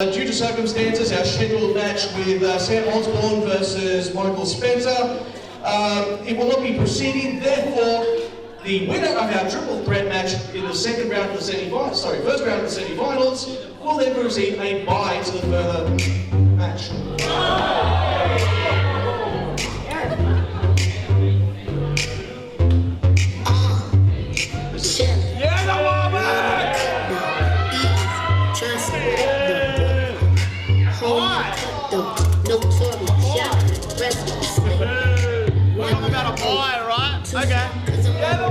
Due to circumstances, our scheduled match with Sam Osborne versus Michael Spencer, it will not be proceeding. Therefore, the winner of our triple threat match in the second round of the first round of the semi-finals will then receive a bye to the further match. Yeah, the Wahlberg! We're talking about a pie, right? Okay. Yeah, the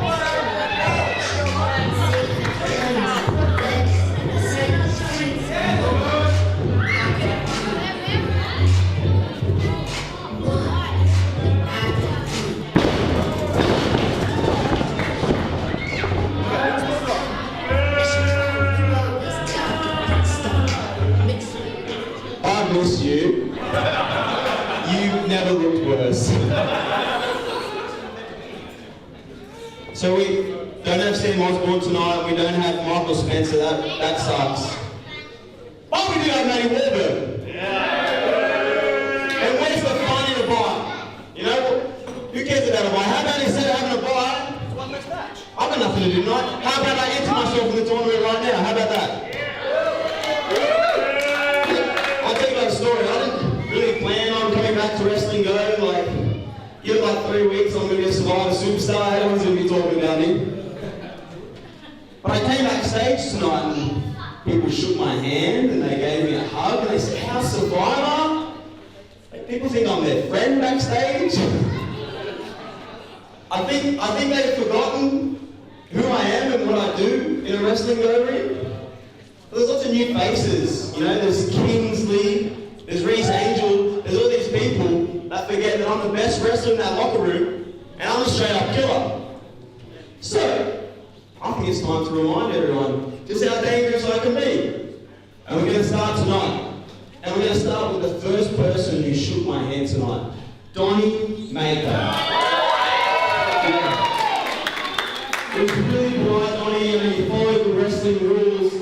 I miss you. You never looked worse. So we don't have Sam Osborne tonight, we don't have Michael Spencer, that sucks. But we do have Matty Wahlberg. Yeah. And where's the fun in a bye? You know, who cares about a bye? How about instead of having a bye, One less match. I've got nothing to do tonight. How about I enter myself in the tournament right now? How about that? I'll tell you about the story. I didn't really plan on coming back to Wrestling Go. Like, give it like 3 weeks, I'm going to be a Survivor superstar. Everyone's going to be talking about me. But I came backstage tonight and people shook my hand and they gave me a hug and they said, "How's Survivor?" Like, people think I'm their friend backstage. I think they've forgotten who I am and what I do in a Wrestling Go ring. There's lots of new faces, you know, there's Kingsley, there's Reese Angel, there's all these people that forget that I'm the best wrestler in that locker room and I'm a straight up killer. So, I think it's time to remind everyone just how dangerous I can be. And we're going to start tonight. And we're going to start with the first person who shook my hand tonight, Donnie, Mako. It was really bright, Donnie, and he followed the wrestling rules.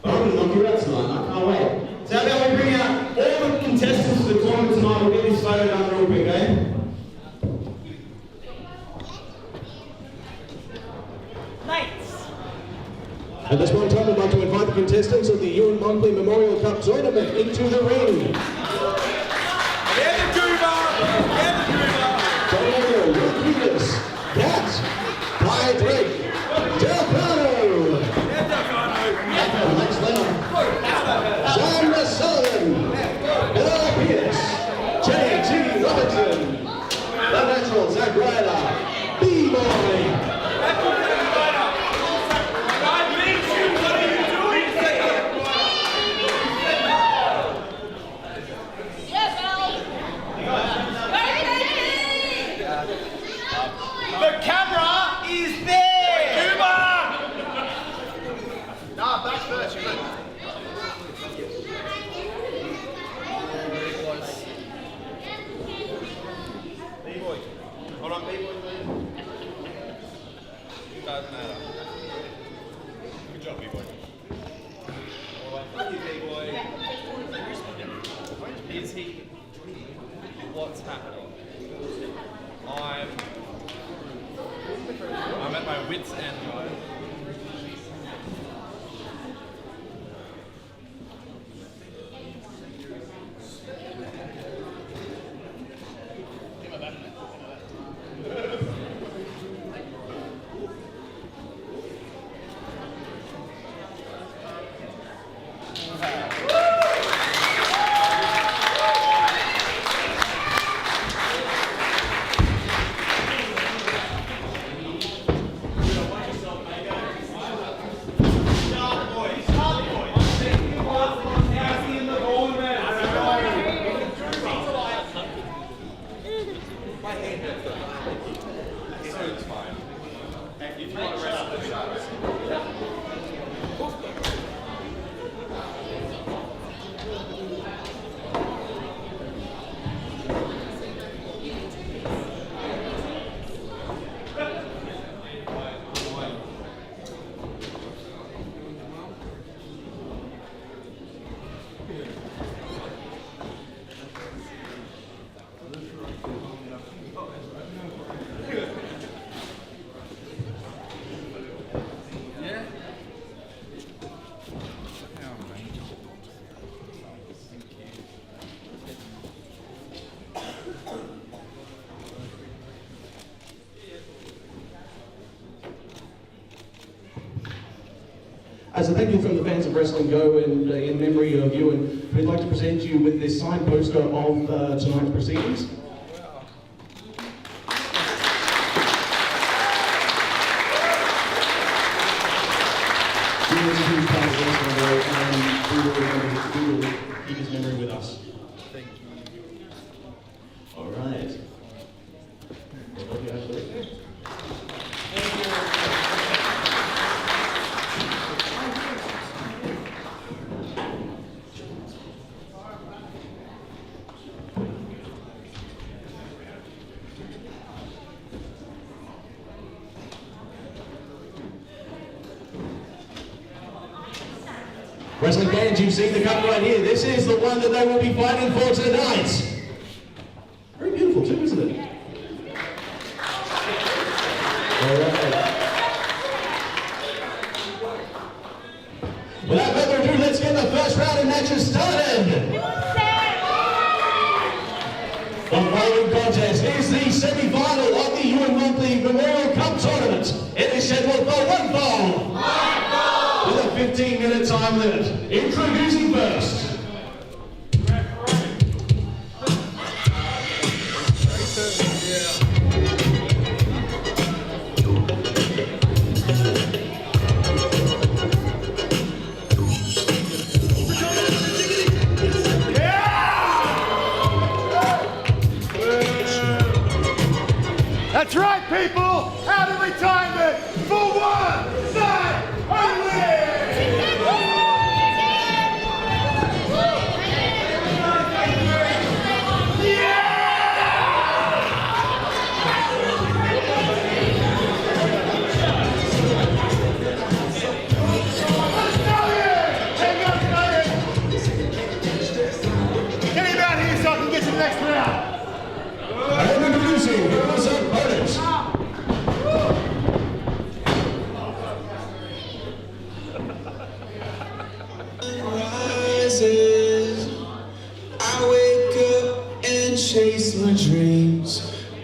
But I'm going to knock you out tonight, I can't wait. So how about we bring out all the contestants to the tournament tonight, we'll get this photo done real quick, eh? At this point in time, I'd like to invite the contestants of the Ewan Monkleigh Memorial Cup Tournament into the ring. Yeah, the Duva! Yeah, the Duva! Donnie, Kiedis, GATT, Cano, Lex Lennock, Xander, Sullivan, Bel Pierce, J.T. Robinson, the natural Zac Reynolds, B-Boy. The camera is there! Cuba! Nah, back first, you ready? B-boy. Hold on, B-boy. It doesn't matter. Good job, B-boy. Thank you, B-boy. Is he... What's happening? I'm at my wit's end, guys. As a thank you from the fans of Wrestling Go and in memory of Ewan, we'd like to present you with this signed poster of tonight's proceedings. Ewan's a huge part of Wrestling Go, and we will keep his memory with us. Thank you. All right. Wrestling fans, you've seen the cup right here. This is the one that they will be fighting for tonight. Very beautiful too, isn't it? All right. Without further ado, let's get the first round of matches started. The following contest is the semi-final of the Ewan Monkleigh Memorial Cup Tournament. It is scheduled for one fall. With a 15-minute time limit. Introducing first. That's right, people! Out of retirement for one night only! Get him out here so I can get to the next round! And introducing his opponents. Rises, I wake up and chase my dreams.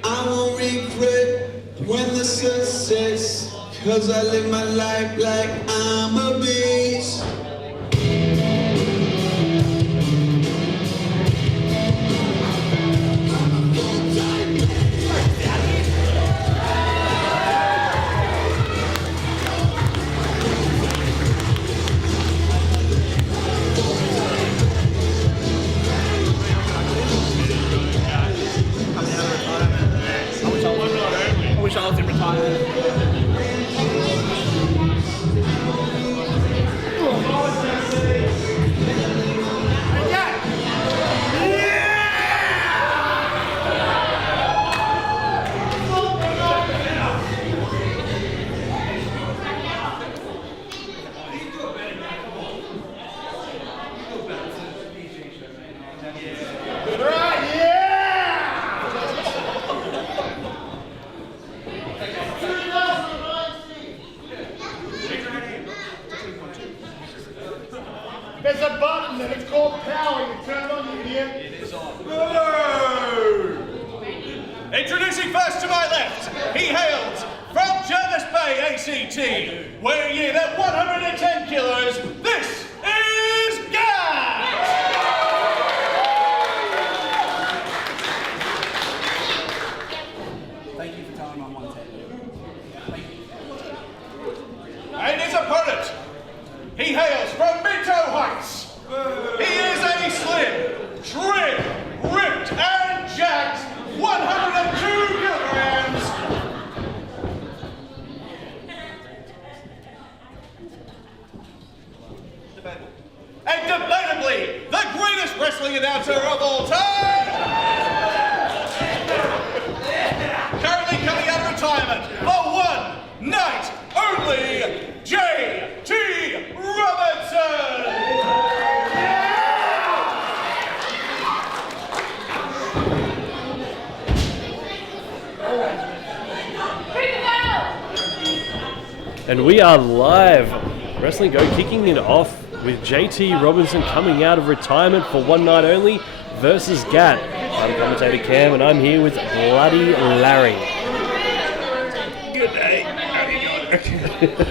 I won't regret when the sun sets, 'cause I live my life like I'm a beast. I wish I was in retirement. There's a button and it's called power. You turn it on, you idiot. It is on. Introducing first to my left, he hails from Jervis Bay, ACT, weighing in at 110 kilos, this is GATT! Thank you for telling me I'm 110. And his opponent, he hails from Minto Heights. He is a slim, trim, ripped and jacked 102 kilograms. And debatably, the greatest wrestling announcer of all time. Currently coming out of retirement for one night only, J.T. Robertson! And we are live. Wrestling Go kicking it off with JT Robinson coming out of retirement for one night only versus GATT. I'm commentator Cam and I'm here with Bloody Larry. Good day. How you doing?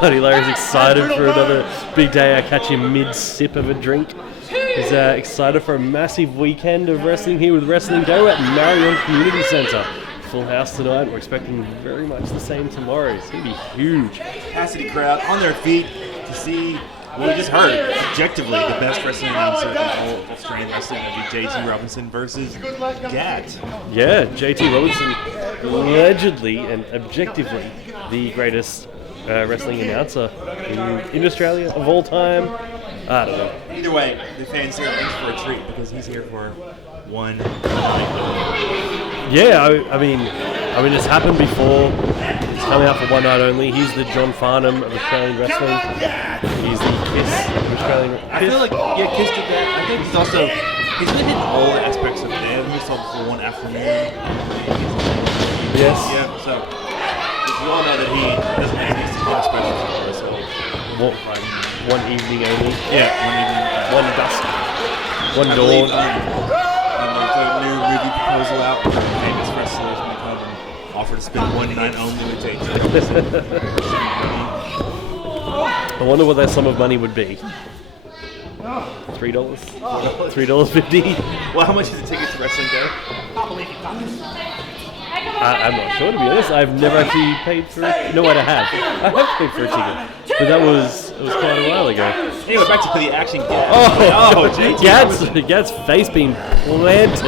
Buddy Larry's excited for another big day. I catch him mid-sip of a drink. He's excited for a massive weekend of wrestling here with Wrestling Go at Marion Community Centre. Full house tonight. We're expecting very much the same tomorrow. It's going to be huge. Capacity crowd on their feet to see what we just heard. Objectively, the best wrestling announcer in all of Australian wrestling would be JT Robinson versus GATT. Yeah, JT Robinson, allegedly and objectively the greatest wrestling announcer in Australia of all time. I don't know. Either way, the fans here are in for a treat because he's here for one. Yeah, I mean, it's happened before. It's coming out for one night only. He's the John Farnham of Australian wrestling. He's the Kiss of Australian wrestling. I feel like, yeah, Kiss did that. I think he's also, he's really hitting all the aspects of them. We saw before one afternoon. Yes. Yeah, so we all know that he doesn't have these kind of specials for us. One evening only. Yeah, one evening. One dusk. One I dawn. believe, there's a new movie proposal out where famous wrestlers may come and offer to spend one night only with JT. I wonder what that sum of money would be. $3? $3.50? Well, how much is a ticket to Wrestling Go? I'm not sure, to be honest. I've never actually paid for it. No, I have. I have paid for a ticket, but that was quite a while ago. Anyway, back to the action. Gatt's face being planted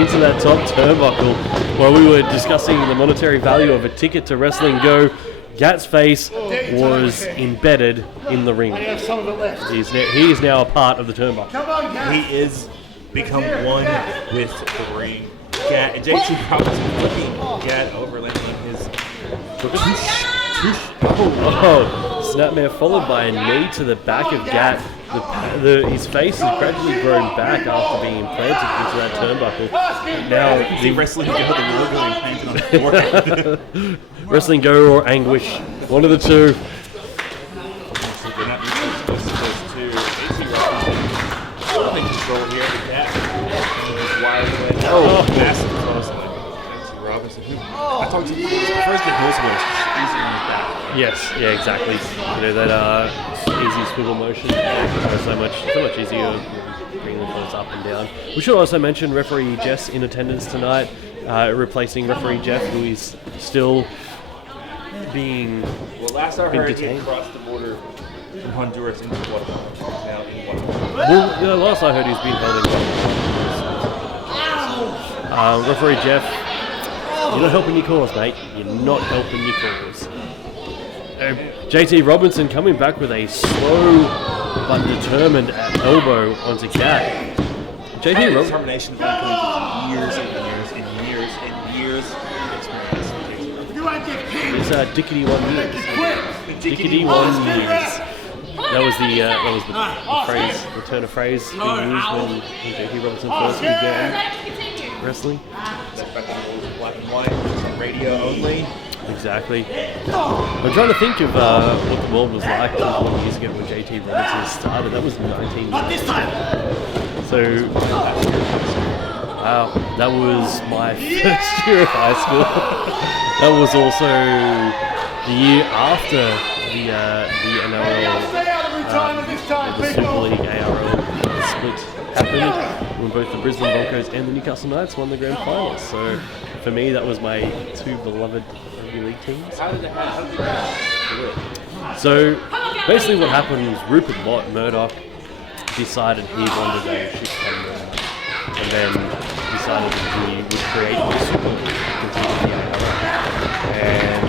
into that top turnbuckle while we were discussing the monetary value of a ticket to Wrestling Go. Gatt's face was embedded in the ring. He is now a part of the turnbuckle. He is become one with the ring. GATT and JT Robinson flipping GATT over, landing on his snapmare followed by a knee to the back of GATT. His face has gradually grown back after being implanted into that turnbuckle. Now the Wrestling Go, the logo implanted on the floor. Wrestling Go or Anguish, one of the two. Massive close line. JT Robinson. I talked to first the Hills was easy on his back. Yes, yeah, exactly. You know that easy swivel motion. So much easier bringing the clothes up and down. We should also mention referee Jess in attendance tonight, replacing referee Jeff, who is still being last I heard, he detained. crossed the border from Honduras into Guatemala. He's now in Guatemala. Well, last I heard he's been held in Guatemala. Referee Jeff, you're not helping your cause, mate. You're not helping your cause. JT Robinson coming back with a slow but determined elbow onto GATT. JT Robinson. Determination of years and years and years and years of experience. It's Dickety 1 years. Dickety 1 years. That was the phrase, the turn of phrase being used when JT Robinson first began wrestling. That's back when it was black and white, just on radio only. Exactly. I'm trying to think of what the world was like 20 years ago when JT Robinson started. That was 19 years ago. So, wow, that was my first year of high school. That was also the year after the NRL, the Super League ARL split happened, when both the Brisbane Broncos and the Newcastle Knights won the grand finals. So for me, that was my two beloved rugby league teams. So basically what happened was Rupert Murdoch decided he wanted a ship camera and then decided that he would create a Super League to continue the ARL. And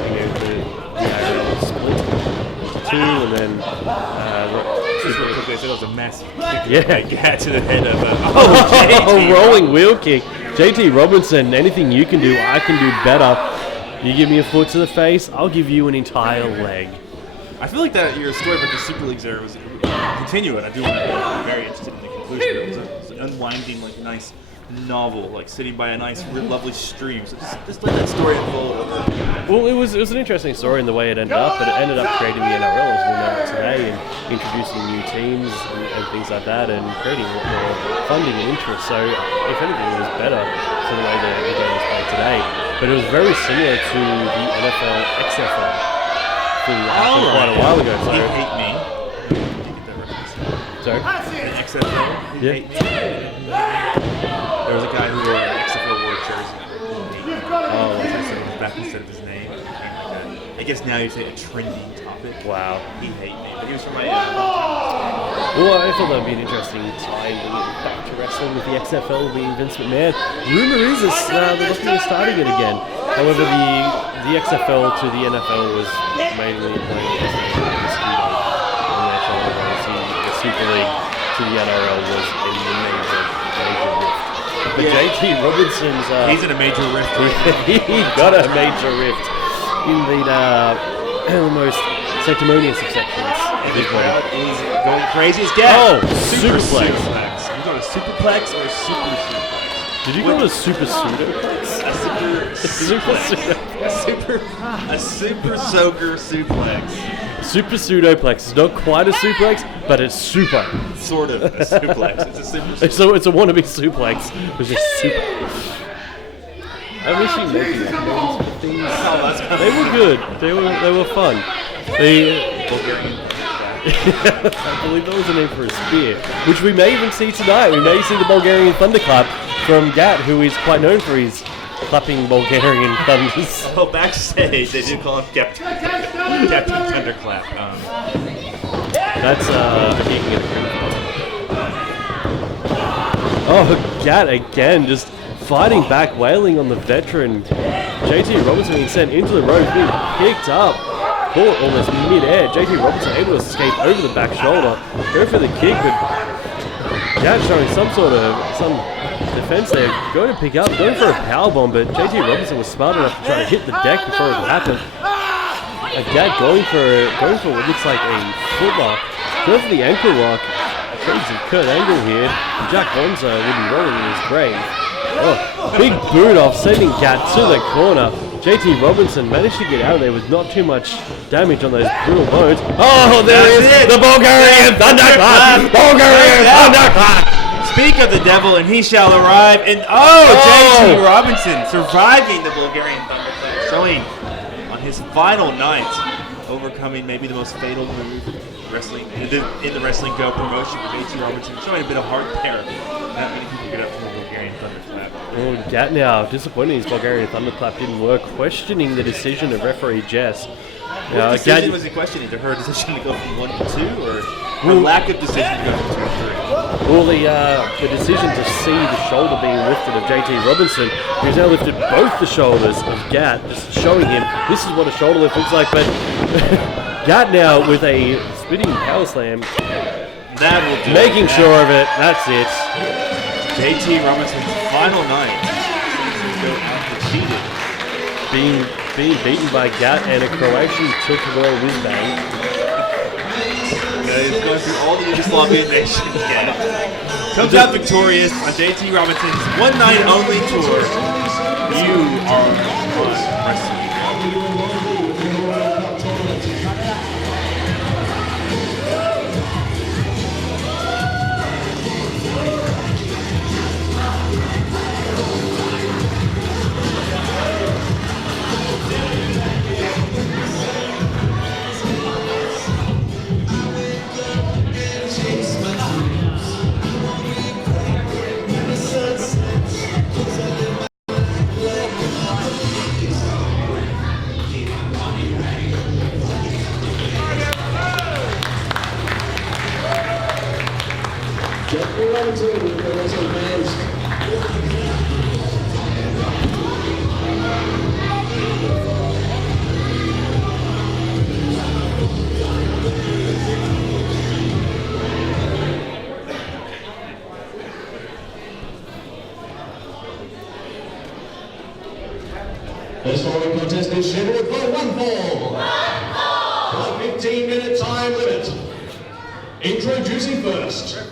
created the ARL split two, and then It was a massive yeah, to the head of a rolling wheel kick. JT Robinson, anything you can do, I can do better. You give me a foot to the face, I'll give you an entire leg. I feel like that your story about the Super Leagues there was continuing. I do want to be very interested in the conclusion. It was an unwinding, like nice novel, like sitting by a nice, lovely stream. So just let that story unfold. Well, it was an interesting story in the way it ended up, but it ended up creating the NRL as we know it today, and introducing new teams and things like that, and creating a lot more funding and interest. So, if anything, it was better for the way the game is played today. But it was very similar to the NFL XFL. thing that happened quite a while ago. He So. hate me. Sorry? In XFL, he Yeah. hate me. There was a guy who wore an XFL wore jersey. Oh, So back instead of his name. I guess now you say a trending topic. wow. He hate me, but he was from my. Well, I thought that would be an interesting time bringing it back to wrestling with the XFL being Vince McMahon. Rumor is they're looking at starting it again. However, the XFL to the NFL was mainly playing as a mosquito on their shoulder, whereas the Super League to the NRL was a major rift. But JT Robinson's... He's in a major rift. he got a major rift in the most sanctimonious of sections. The crowd is going crazy as gas. Oh, super superplex. You got a superplex or a super suplex? Did you call it a super pseudoplex? A super soaker suplex. Super pseudoplex. It's not quite a suplex, but it's super. Sort of a suplex. It's a super. It's a wannabe suplex. It's just super. I wish he made these things. Oh, They were good. They were fun. Bulgarian. I believe that was the name for a spear, which we may even see tonight. We may see the Bulgarian thunderclap from GATT, who is quite known for his clapping Bulgarian thunders. Oh, backstage they did call him Captain Thunderclap. That's kicking it. Oh, GATT again, just fighting back, wailing on the veteran. JT Robinson being sent into the rope, being picked up, caught almost mid-air. JT Robinson able to escape over the back shoulder, go for the kick, but GATT showing some defense there, going to pick up, going for a powerbomb, but JT Robinson was smart enough to try to hit the deck before it could happen. And GATT going for what looks like a footlock, going for the ankle lock. Crazy Kurt Angle here. Jack Bonzo will be rolling in his grave. Oh, big boot off, sending GATT to the corner. JT Robinson managed to get out of there with not too much damage on those brutal bones. Oh, there is the Bulgarian Thunderclap! Bulgarian Thunderclap! Speak of the devil, and he shall arrive. And JT Robinson surviving the Bulgarian Thunderclap, showing on his final night, overcoming maybe the most fatal move wrestling in the Wrestling Go promotion for JT Robinson, showing a bit of heart therapy. Not many people get up to the Bulgarian Thunderclap. Oh, GATT now disappointed his Bulgarian Thunderclap didn't work, questioning the decision of referee Jess. What decision was he questioning? To her decision to go from 1 to 2, or her lack of decision to go from 2 to 3? Well, the decision to see the shoulder being lifted of JT Robinson, who's now lifted both the shoulders of GATT, just showing him this is what a shoulder lift looks like. But GATT now with a spinning power slam, that will do making sure of it. That's it. JT Robinson's final night seems to go undefeated. Being beaten by GATT and a Croatian tilt royal whiz bang. He's going through all the Yugoslavian nations again. Comes out victorious on JT Robinson's one night only tour. You are on wrestling. This following contest is scheduled for one fall. A 15-minute time limit. Introducing first.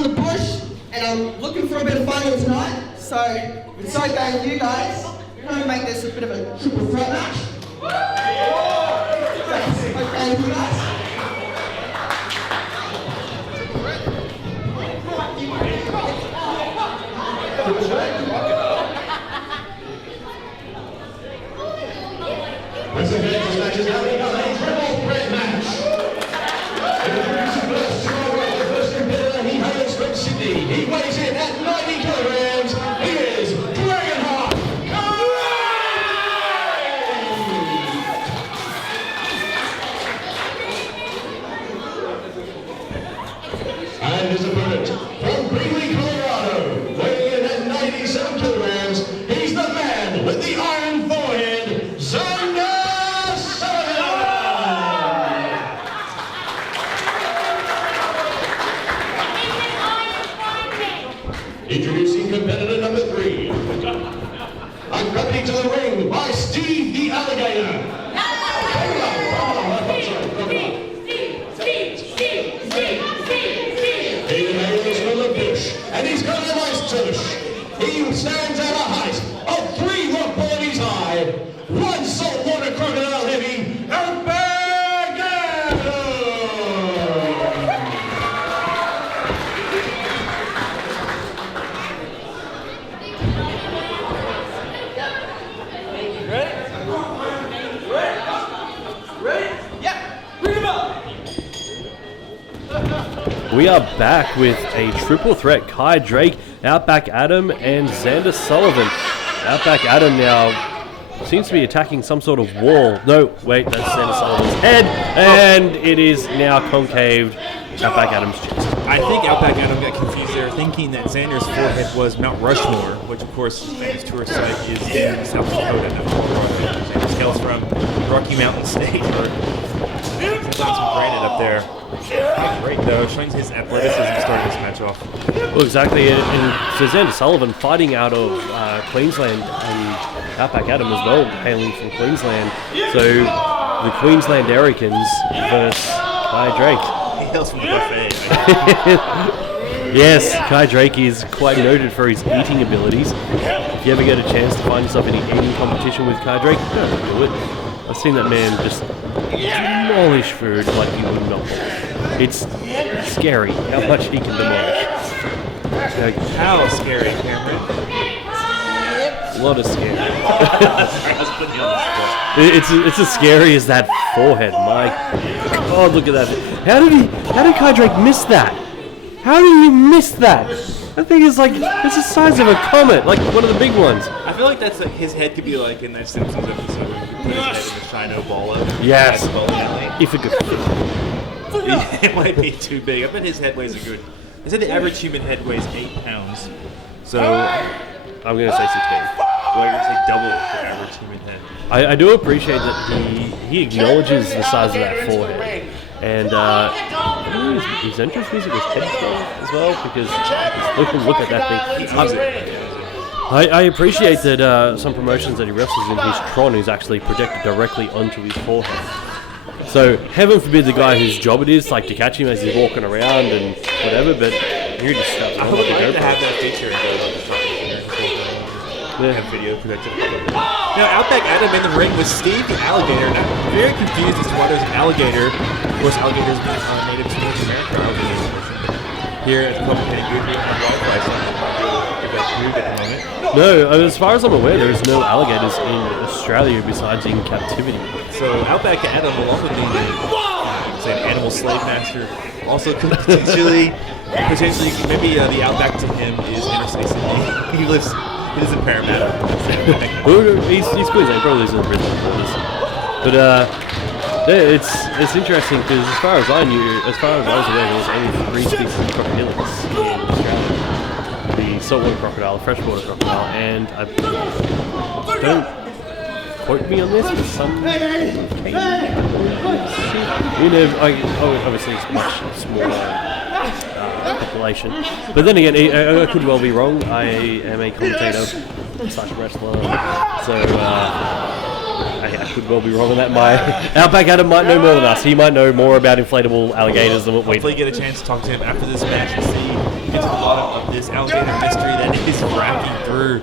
around the bush, and I'm looking for a bit of fun here tonight. So, it's so going with you guys. We're going to make this a bit of a triple threat match. Okay with you guys? Once again, this match is now become a triple threat match. Introducing first to our right, the first competitor, he hails from Sydney. He weighs in at 90 kilograms. He is Dragonheart. And his opponent, from Greeley, Colorado, weighing in at 97 kilograms, he's the man with the iron forehead, Xander. Introducing competitor number 3. Accompanied to the ring by Steve the Alligator. He hails from the bush, and he's got a nice tush. He stands at a height of 3 rock bodies high, 1 saltwater crocodile heavy, Outback Adam! We are back with a triple threat. Kai Drake, Outback Adam, and Xander Sullivan. Outback Adam now seems to be attacking some sort of wall. No, wait, that's Xander Sullivan's head, and it is now concaved Outback Adam's chest. I think Outback Adam got confused there, thinking that Xander's forehead was Mount Rushmore, which of course his tourist site is in South Dakota. Xander hails from Rocky Mountain State, or got some granite up there. Great though, showing his athleticism starting this match off. Well, exactly, and so Xander Sullivan fighting out of Queensland, and Outback Adam as well, hailing from Queensland. So the Queensland Americans versus Kai Drake. He hails from the buffet. Yes, Kai Drake is quite noted for his eating abilities. If you ever get a chance to find yourself in an eating competition with Kai Drake, don't do it. I've seen that man just demolish food like you would not. It's scary how much he can demolish. Like, How scary, Cameron. a lot of scary. It's as scary as that forehead. My God, look at that. How did Kai Drake miss that? How did he miss that? That thing is like, it's the size of a comet, like one of the big ones. I feel like that's like his head could be like in that Simpsons episode where you put his head in the Shino ball up. Yes. Bowling alley. If it could fit. It might be too big. I bet his head weighs a good. I said the average human head weighs 8 pounds. So I'm going to say 16. well, you're say double the average human head. I do appreciate that he acknowledges the size of that forehead. And his entrance music was head as well, because look at that thing. I appreciate that some promotions that he wrestles in, his Tron is actually projected directly onto his forehead. So heaven forbid the guy whose job it is like to catch him as he's walking around and whatever, but you just stuff I on would like a like to GoPro. have that feature and go on the shop have video projected. Now, Outback Adam in the ring with Steve the Alligator. Now, I'm very confused as to why there's an alligator. Of course, alligators being native to North America. Here at the Copenhagen Good, we don't have wildlife, so I'm not give that food at the moment. No, as far as I'm aware, there is no alligators in Australia besides in captivity. So Outback Adam, along with the say an animal slave master, also could potentially maybe the Outback to him is Interstate Sydney. He lives in Parramatta. He's Queensland, he probably lives in the Brisbane borders. But it's interesting because as far as I was aware, there was only 3 species of crocodiles in Australia. The saltwater crocodile, the freshwater crocodile, and don't quote me on this, but some obviously it's much smaller population. But then again, I could well be wrong. I am a commentator / wrestler, so I could well be wrong on that. My Outback Adam might know more than us. He might know more about inflatable alligators than what we do. Hopefully get a chance to talk to him after this match and see, get to the bottom of this alligator mystery that is racking through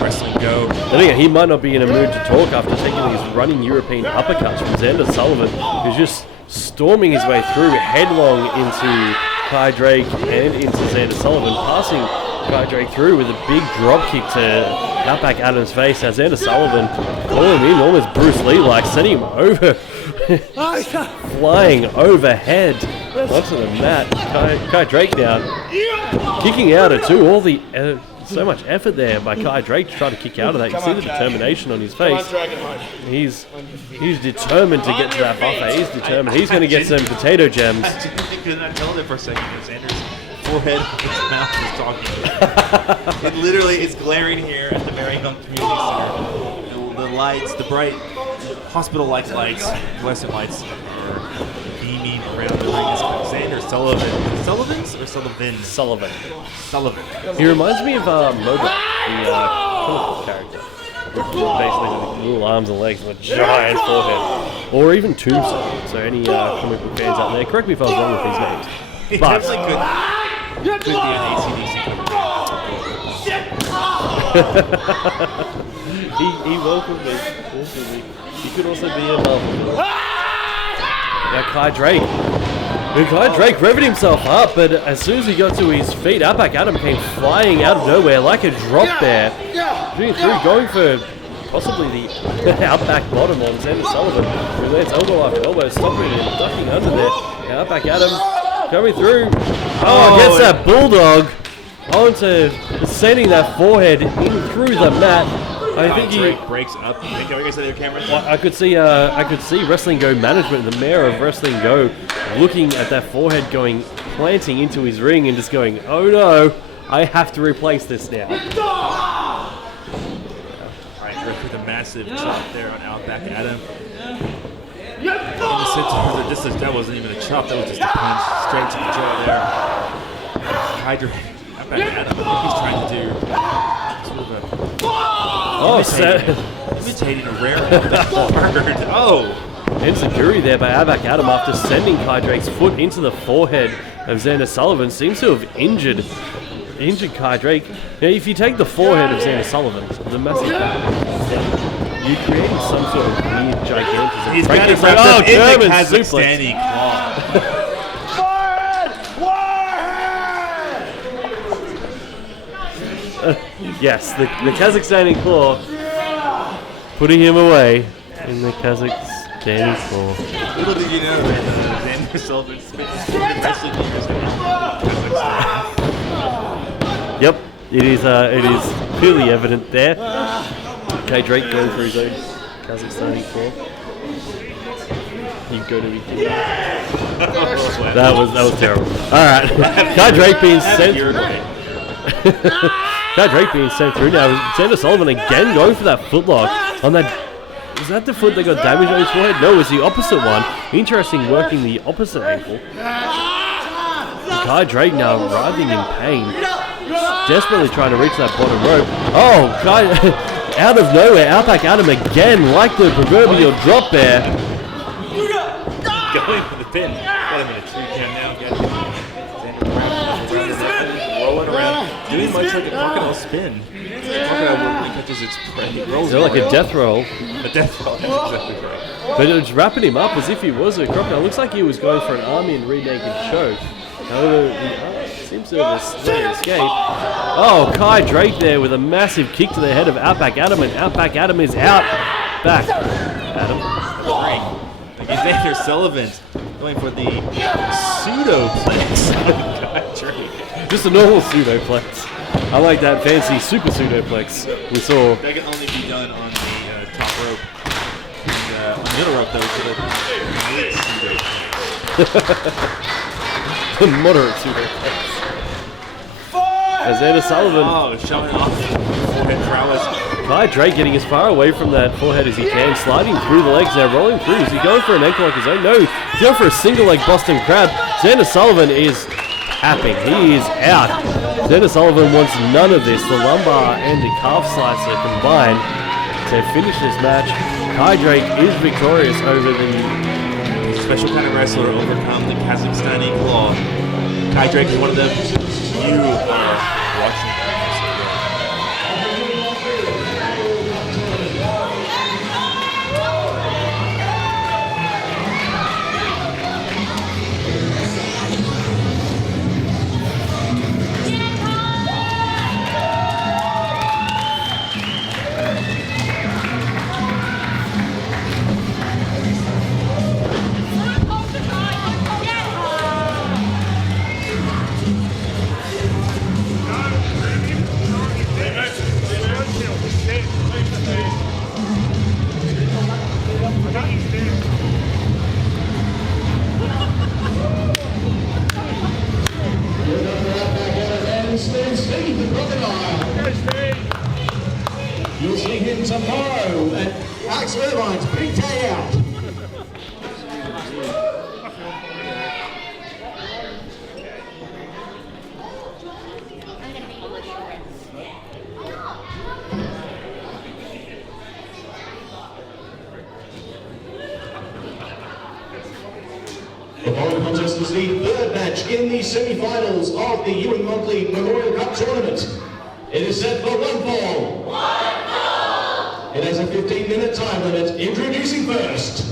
Wrestling Go. Then again, he might not be in a mood to talk after taking these running European uppercuts from Xander Sullivan, who's just storming his way through headlong into Kai Drake and into Xander Sullivan, passing Kai Drake through with a big drop kick to Outback Adam's face. As Xander Sullivan calling him almost Bruce Lee-like, sending him over, flying overhead onto the mat. Kai Drake now kicking out at two. All the so much effort there by Kai Drake to try to kick out of that. You see the determination on his face. He's determined to get to that buffet. He's determined. He's going to get some potato gems. I could not tell it for a second because Xander's forehead and his mouth is talking. It literally is glaring here at the Marymount Community Center. The lights, the bright hospital-like lights, fluorescent lights are beaming around the ring. Xander Sullivan. Sullivans or Sullivan? Sullivan. Sullivan. He reminds me of Mogo, the comic character. Basically, with little arms and legs and a giant forehead. Or even Tombstone. So any comic book fans out there, correct me if I was wrong with these names. He But definitely could be an ACDC he welcomed me. He could also be a Marvel. Now Kai Drake. Kai Drake revving himself up, but as soon as he got to his feet, Outback Adam came flying out of nowhere like a drop bear. Shooting through, going for possibly the Outback bottom on Xander Sullivan, who lands elbow after elbow, stopping and ducking under there. Now Outback Adam coming through. Oh, gets that bulldog onto sending that forehead in through the mat. I think Drake breaks up. I could see Wrestling Go management, the mayor of Wrestling Go, looking at that forehead planting into his ring and just going, oh no, I have to replace this now. Alright, Drake with a massive chop there on Outback Adam. That wasn't even a chop, that was just a punch straight to the jaw there. Outback Adam, I think he's trying to do sort of imitating a rare bird. Oh! Enziguri there by Outback Adam after sending Kai Drake's foot into the forehead of Xander Sullivan. Seems to have injured Kai Drake. Now, if you take the forehead of Xander Sullivan, the massive, you're creating some sort of weird gigantism. He's got it wrapped up in the Kazakhstani claw. Yes, the Kazakhstani claw, putting him away in the Kazakhstani claw. Little did you know that Xander Sullivan spent his wrestling years in Kazakhstan. Yep, it is clearly evident there. Kai Drake going for his own Kazakhstani claw. You go to be That was terrible. Alright. Kai Drake being sent Kai Drake being sent through now. Xander Sullivan again going for that footlock on that. Is that the foot that got damaged on his forehead? No, it was the opposite one. Interesting, working the opposite ankle. Kai Drake now writhing in pain, desperately trying to reach that bottom rope. Oh, Kai out of nowhere, Outback Adam again, like the proverbial drop bear. Going for the pin. Got him in a tree cam now. Rolling around, doing much like a crocodile spin. Crocodile when it catches its prey. It rolls like a death roll. A death roll, that's exactly right. But it was wrapping him up as if he was a crocodile. Looks like he was going for an Armin rear naked choke. However, he seems to have escaped. Oh, Kai Drake there with a massive kick to the head of Outback Adam, and Outback Adam is out. Back. Adam. Xander Sullivan going for the pseudoplex. Kai Drake. Just a normal pseudoplex. I like that fancy super pseudoplex we saw. That can only be done on the top rope. And on the middle rope, though, it's a moderate pseudoplex. Xander Sullivan. Oh, showing off forehead prowess. Kai Drake getting as far away from that forehead as he can, sliding through the legs now, rolling through. Is he going for an ankle like his own? No, he's going for a single leg Boston Crab. Xander Sullivan is happy. He is out. Xander Sullivan wants none of this. The lumbar and the calf slicer combined. to finish this match. Kai Drake is victorious over the Special kind of wrestler overcome the Kazakhstani claw. Kai Drake is one of them you are watching. Steve the Crocodile. You'll see him tomorrow at Alex Irvine's big day out. The following contest is the third match in the semi-finals of the Ewan Monkleigh Memorial Cup Tournament. It is set for one fall. It has a 15-minute time limit. Introducing first.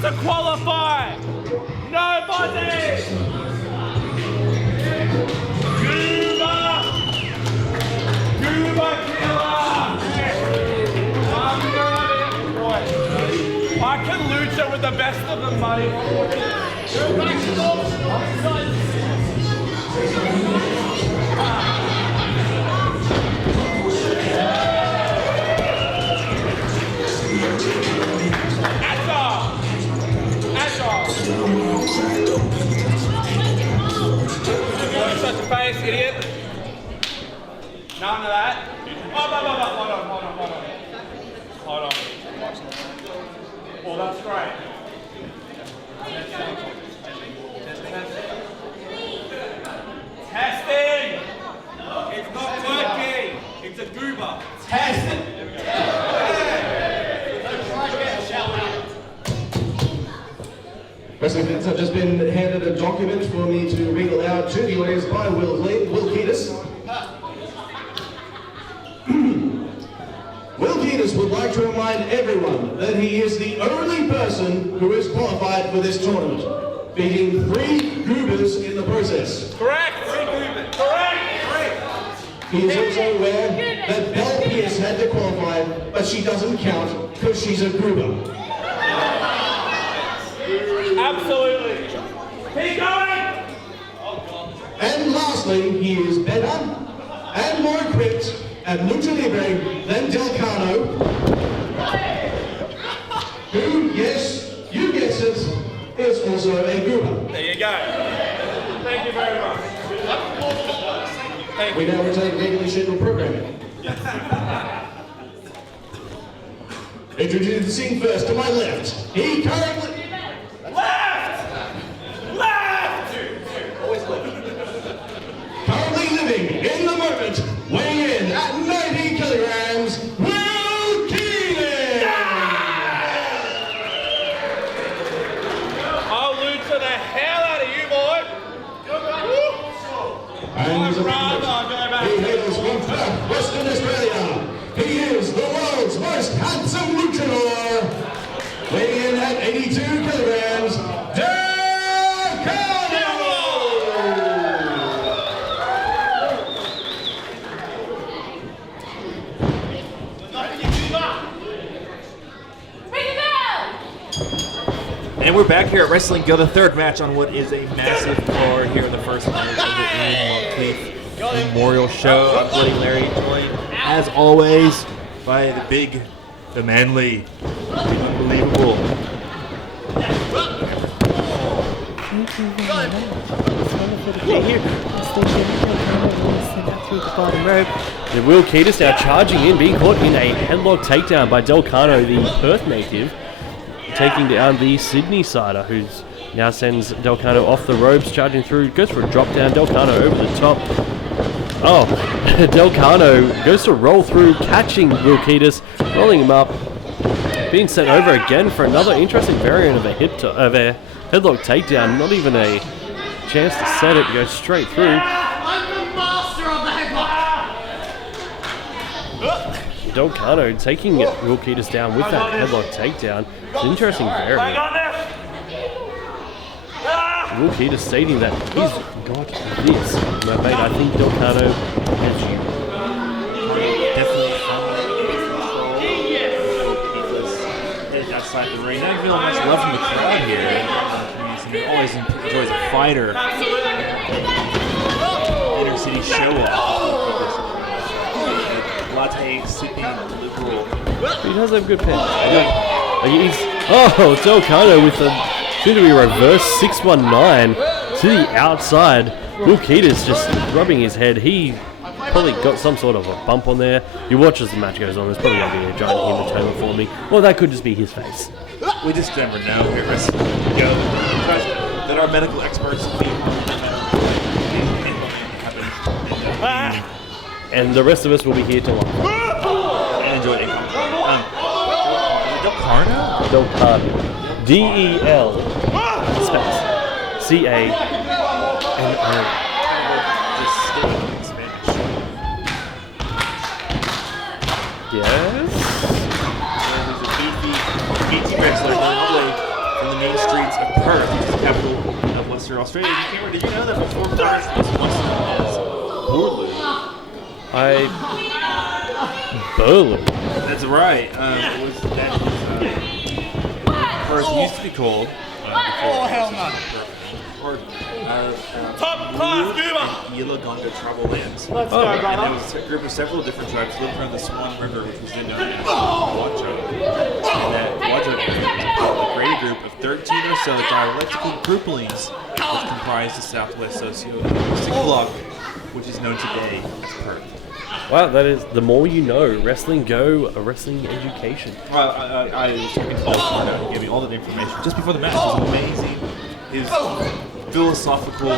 To qualify! Nobody! Cuba killer! I can lucha with the best of them, buddy. Shut your face, idiot. None of that. Hold on. Oh, that's great. Testing. It's not turkey. It's a goober. Testing. Wrestling fans, I've just been handed a document for me to read aloud to the audience by Will Kiedis. Will Kiedis would like to remind everyone that he is the only person who is qualified for this tournament, beating 3 goobers in the process. Correct. 3 goobers. Correct. He is also aware that Bel Pierce had to qualify, but she doesn't count because she's a goober. Absolutely. Keep going! And lastly, he is better and more equipped at Lucha Libre than Del Cano, who, yes, you guessed it, is also a goober. There you go. Thank you very much. Thank you. We now retain regularly scheduled programming. Introducing first to my left, he currently... Currently living in the moment, weighing in at 90 kilograms, Will And we're back here at Wrestling Go, the third match on what is a massive card here in the first night of the Monkleigh Memorial Show. I'm Bloody Larry, joined as always by the big, the manly, the unbelievable. The Will Kiedis now charging in, being caught in a headlock takedown by Del Cano, the Perth native, taking down the Sydney sider, who now sends Del Cano off the ropes, charging through, goes for a drop down, Del Cano over the top. Oh, Del Cano goes to roll through, catching Will Kiedis, rolling him up, being sent over again for another interesting variant of a headlock takedown. Not even a chance to set it, goes straight through. I'm the master of the headlock! Del Cano taking Will Kiedis down with that headlock takedown. It's an interesting variant. Will Kiedis stating that he's got this. But mate, I think Del Cano has you. Definitely control. Outside the ring. Not even much love from the crowd here. He's always enjoys a fighter. Inner city show off. Latte sipping liberal. He does have good pants. Oh, Del Cano with a soon to be reverse 619 to the outside. Will Kiedis just rubbing his head. He probably got some sort of a bump on there. You watch as the match goes on, there's probably going to be a giant hematoma for me. Or that could just be his face. We just never know here at Wrestling Go. That our medical experts will be and the rest of us will be here to watch. And enjoy it. Del Cano? Del Cano. D-E-L space C-A-N-O. Yes? There's a beefy wrestler all the way from the main streets of Perth, which is the capital of Western Australia. Cameron, did you know that before Perth was once known as Burley? Burley. That's right. Perth used to be called. Oh, hell no. Top class Goober! Yelagonda tribal lands. Let's go, And brother. there was a group of several different tribes lived around the Swan River, which was then known as Wajo. And that Wajo was a great group of 13 or so dialectical groupings, which comprised the southwest socio-linguistic bloc, which is known today as Perth. Wow, that is the more you know. Wrestling Go, a wrestling education. Well, I was talking to Paul Cano, he gave me all that information just before the match. It was amazing. His philosophical,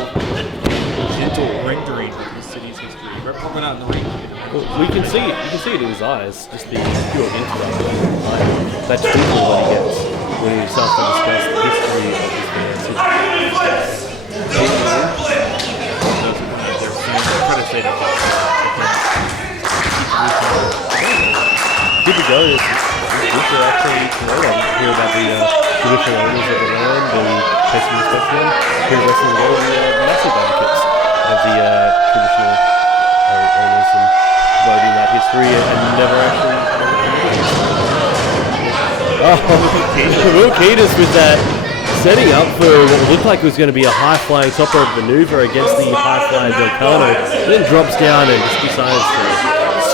gentle rendering of the city's history. Right, probably not in the ring. Well, we can see it. You can see it in his eyes. Just the pure intellect. That twinkle that he gets when he starts to discuss the history of his band. Good to go. We should actually hear about the traditional owners of the land and pay some respect to them. Here at Wrestling Go, we are massive advocates of the traditional owners and promoting that history and never actually. Will Kiedis with that setting up for what looked like it was going to be a high-flying top rope maneuver against the high-flying Del Cano, then drops down and just decides to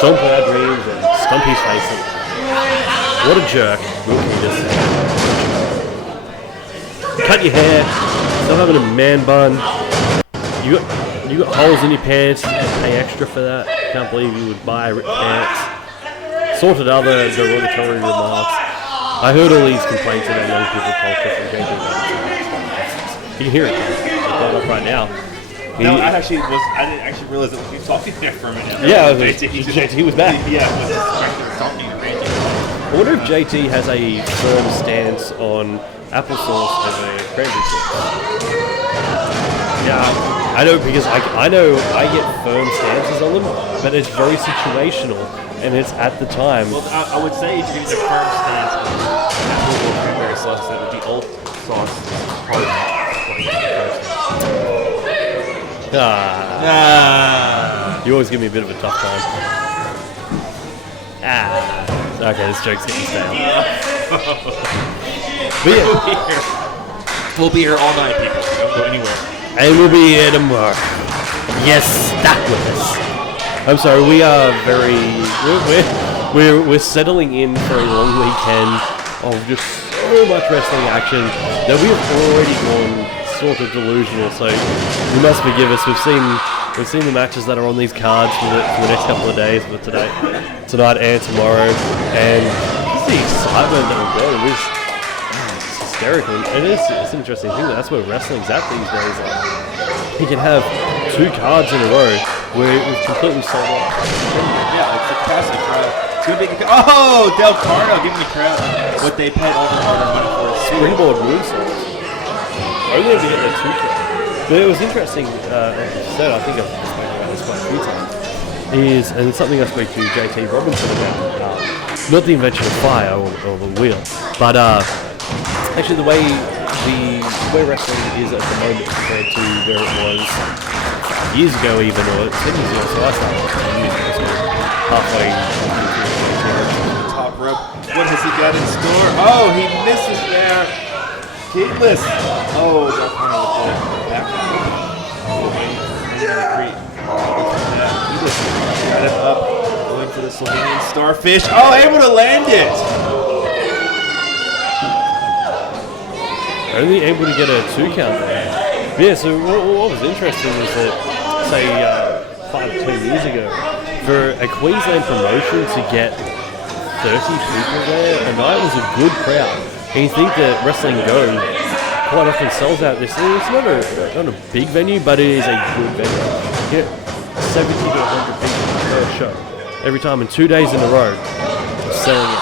stomp our dreams and stomp his face. What a jerk, Will Kiedis. Cut your hair, still having a man bun. You got holes in your pants, you pay extra for that. Can't believe you would buy pants. Sorted other derogatory remarks. I heard all these complaints about young people culture from JT. You can hear it. It's going up right now. No, I didn't actually realize that he was talking there for a minute. Yeah, JT was back. Yeah, he was talking and ranting. I wonder if JT has a firm stance on applesauce as a cranberry sauce. Yeah, I know because I know I get firm stances on them, but it's very situational and it's at the time. Well, I would say if you use a firm stance on apple or cranberry sauce, that would be old sauce. You always give me a bit of a tough time. Okay, this joke's getting stale. But yeah, We'll be here all night, people. Don't go anywhere. And we'll be here tomorrow. Yes, stuck with us. I'm sorry, we are we're settling in for a long weekend of just so much wrestling action that we have already gone sort of delusional. So you must forgive us. We've seen the matches that are on these cards for the next couple of days, for tonight and tomorrow, and just the excitement that we've got. It's hysterical. And it's an interesting thing. That's where wrestling's at these days. You can have 2 cards in a row where we've completely sold out. Yeah, it's a classic crowd. Oh, Del Carno giving the crowd what they paid all their hard money for. Springboard moonsaults. Only to get their 2 count. But it was interesting, said, I think I've spoken about this quite a few times, and it's something I spoke to JT Robinson about, not the invention of fire or the wheel, but actually the way wrestling is at the moment compared to where it was 5 years ago even, or 10 years ago. So I started 10 years ago, so halfway top rope. What has he got in store? Oh, he misses there. Kiedis. Oh, Del Carno with that. Kiedis got it up. Going for the Slovenian starfish. Oh, able to land it. Only able to get a 2 count there. Yeah, so what was interesting was that, say, 5 or 10 years ago, for a Queensland promotion to get 30 people there a night was a good crowd. And you think that Wrestling Go quite often sells out this. It's not a big venue, but it is a good venue. You get 70 to 100 people per show every time, and 2 days in a row, selling it,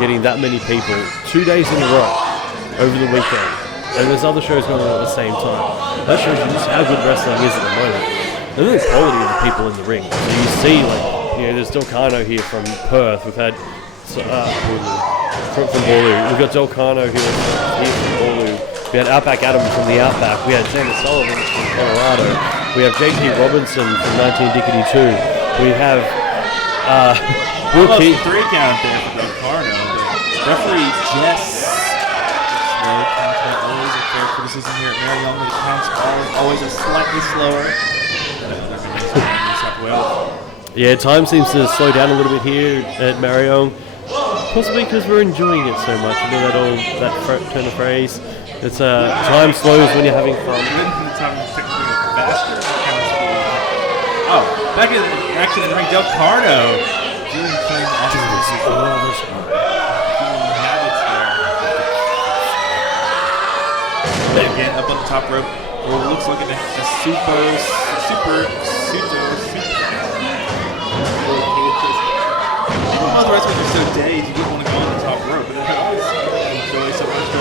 getting that many people 2 days in a row over the weekend. And there's other shows going on at the same time. That shows you just how good wrestling is at the moment. And then the quality of the people in the ring. So you see, there's Del Cano here from Perth. We've had from Ballou. We've got Del Cano here from Ballou. We had Outback Adam from the Outback. We had Xander Sullivan from Colorado. We have JT Robinson from 19Dickety 2. We have Will Almost 3 count there for Del Carno, but referee Jess. Always a fair criticism here at Marion, where the counts are always a slightly slower. Yeah, time seems to slow down a little bit here at Marion, possibly because we're enjoying it so much. You know that turn of phrase. It's time slows when you're having fun. Oh, back in action in the ring, Del Carno doing playing again up on the top rope. Or it looks like a super. All the wrestlers are so dazed, you don't want to go on the top rope, but I always enjoy so much.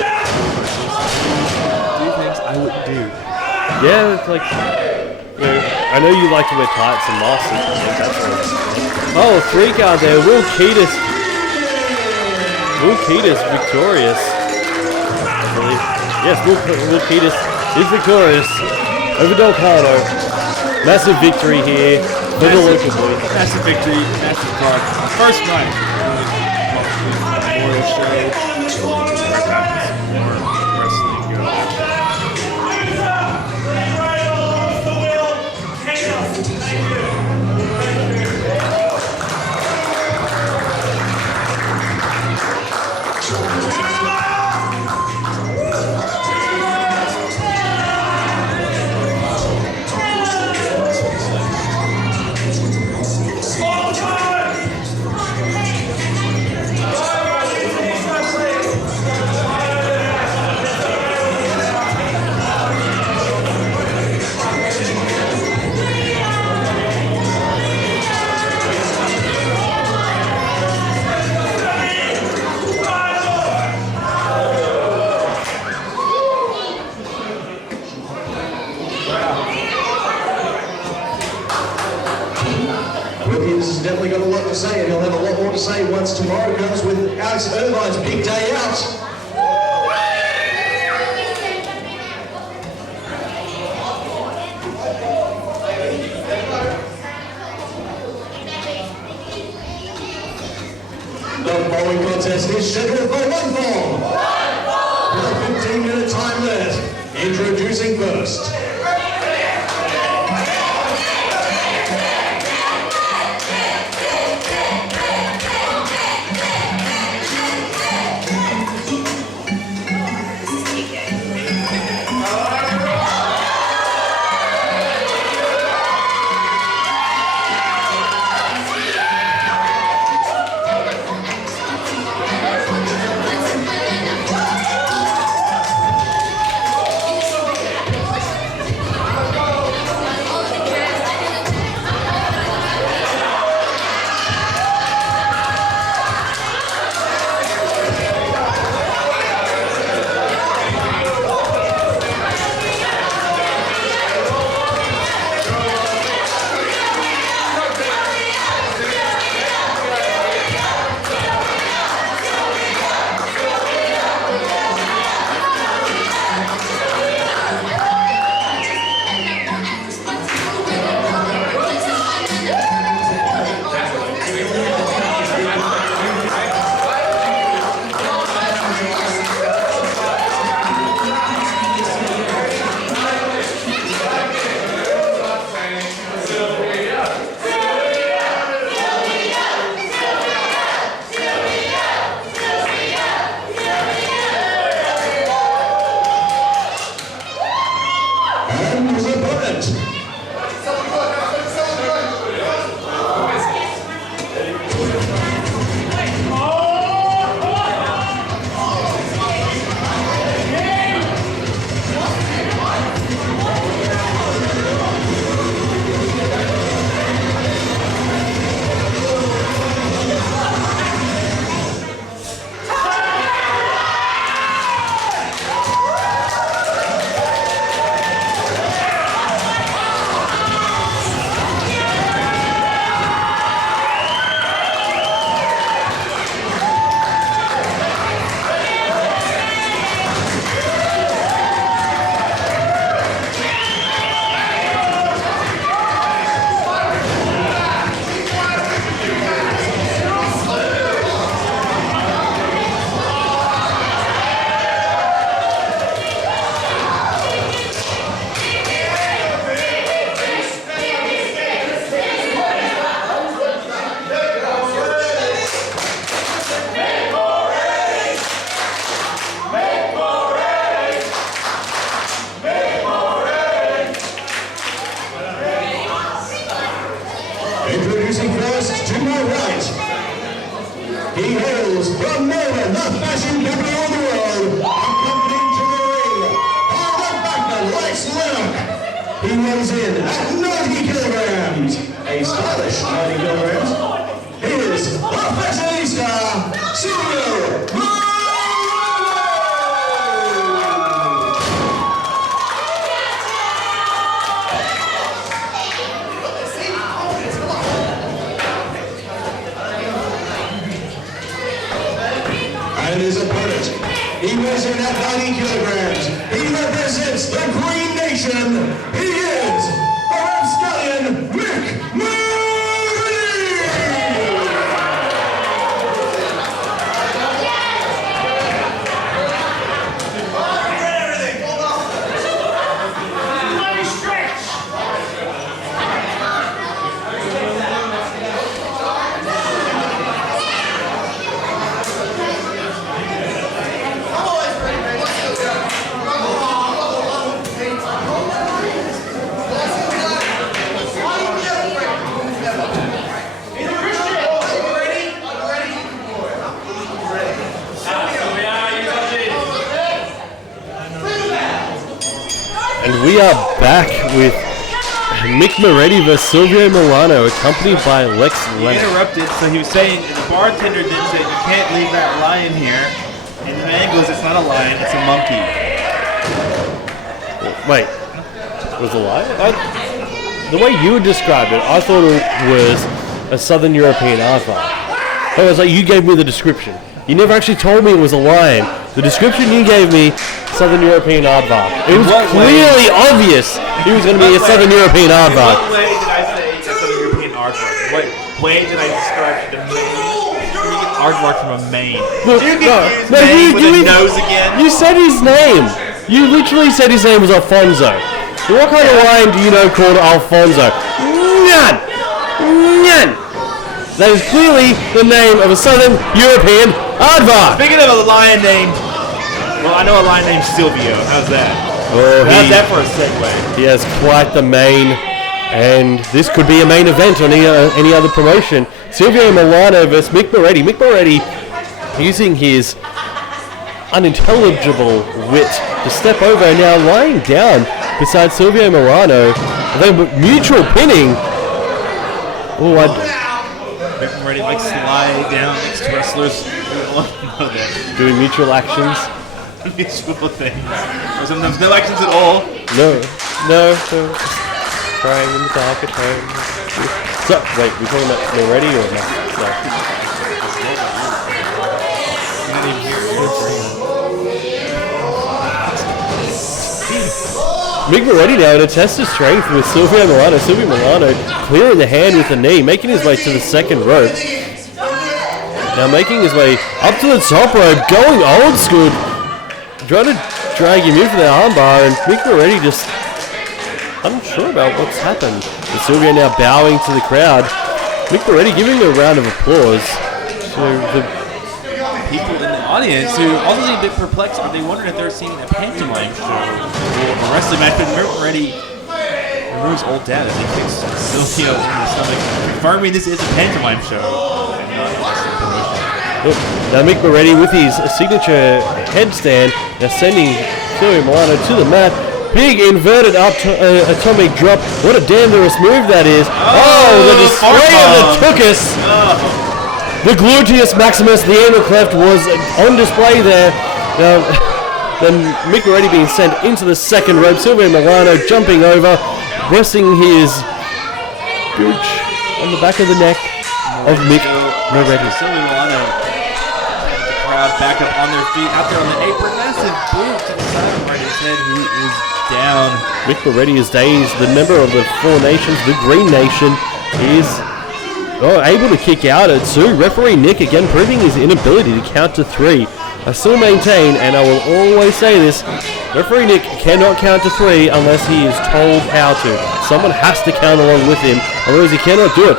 Do things I wouldn't do. Yeah, it's like, I know you like to wear tights and masks. I think that's right. Oh, 3 count there. Will Kiedis victorious. Yes, Will Kiedis is victorious over Del Carno. Massive victory here for the local boys. Massive victory, massive card. First night. Memorial show. Right back to some more wrestling go. Definitely got a lot to say, and he'll have a lot more to say once tomorrow comes with Alex Irvine's big day out. The following contest is scheduled for one fall. 15-minute time limit. Introducing first. Introducing first, to my right, he hails from Melbourne, the fashion capital of the world, accompanying to the ring, our Outbackman, Lex Lennock. He weighs in at 90 kilograms, a stylish 90 kilograms. He is the fashionista, Silvio. And his opponent, he weighs in at 90 kilograms. He represents the Green Nation. He is the Rapscallion Mick Moretti! And we are back with Mick Moretti versus Silvio Milano, accompanied by Lex Lennock. He interrupted, so he was saying, the bartender then said, you can't leave that lion here. And the man goes, it's not a lion, it's a monkey. Wait, was it a lion? The way you described it, I thought it was a Southern European aardvark. I was like, you gave me the description. You never actually told me it was a lion. The description you gave me, Southern European aardvark. It was clearly obvious he was going to be a Southern European aardvark. What way did I say a Southern European aardvark? What way did I describe the main aardvark from a Maine. No, Do you no, confuse no, Maine with a you- nose again? You said his name. You literally said his name was Alfonso. What kind of lion do you know called Alfonso? None. None. That is clearly the name of a Southern European aardvark. Speaking of a lion named, well, I know a lion named Silvio. How's that? Oh, How's that for a segue? he has quite the mane, and this could be a main event on any other promotion. Silvio Milano versus Mick Moretti. Mick Moretti using his unintelligible wit to step over and now lying down beside Silvio Milano. They mutual pinning. Oh, Mick Moretti likes to lie down next to wrestlers. Know that. doing mutual actions. Mutual things. Or sometimes no actions at all. No. Crying in the dark at home. So, wait, we talking about Moretti or no? Mick Moretti now in a test of strength with Silvio Milano. Silvio Milano clearing the hand with the knee, making his way to the second rope. Now making his way up to the top rope, going old school. Trying to drag him in for the armbar, and Mick Moretti just unsure about what's happened. And Silvio now bowing to the crowd. Mick Moretti giving him a round of applause. So the People in the audience who also seem a bit perplexed, but they wondered if they're seeing a pantomime show or a wrestling match. But Mick Moretti removes old dad as he kicks Silvio in the stomach, confirming this is a pantomime show and not a wrestling promotion. Look, now Mick Moretti with his signature headstand, now sending Silvio Milano to the mat. Big inverted atomic drop. What a dangerous move that is. Oh, the display of the tuchus. The gluteus maximus, the anal cleft was on display there. Now, then Mick Moretti being sent into the second rope. Silvio Milano jumping over, resting his gooch on the back of the neck of Mick Moretti. Silvio Milano, the crowd back up on their feet, out there on the apron. Massive boot to the side of right his head, who is down. Mick Moretti is dazed. The member of the Four Nations, the Green Nation, is able to kick out at two. Referee Nick again proving his inability to count to three. I still maintain, and I will always say this, Referee Nick cannot count to three unless he is told how to. Someone has to count along with him, otherwise he cannot do it.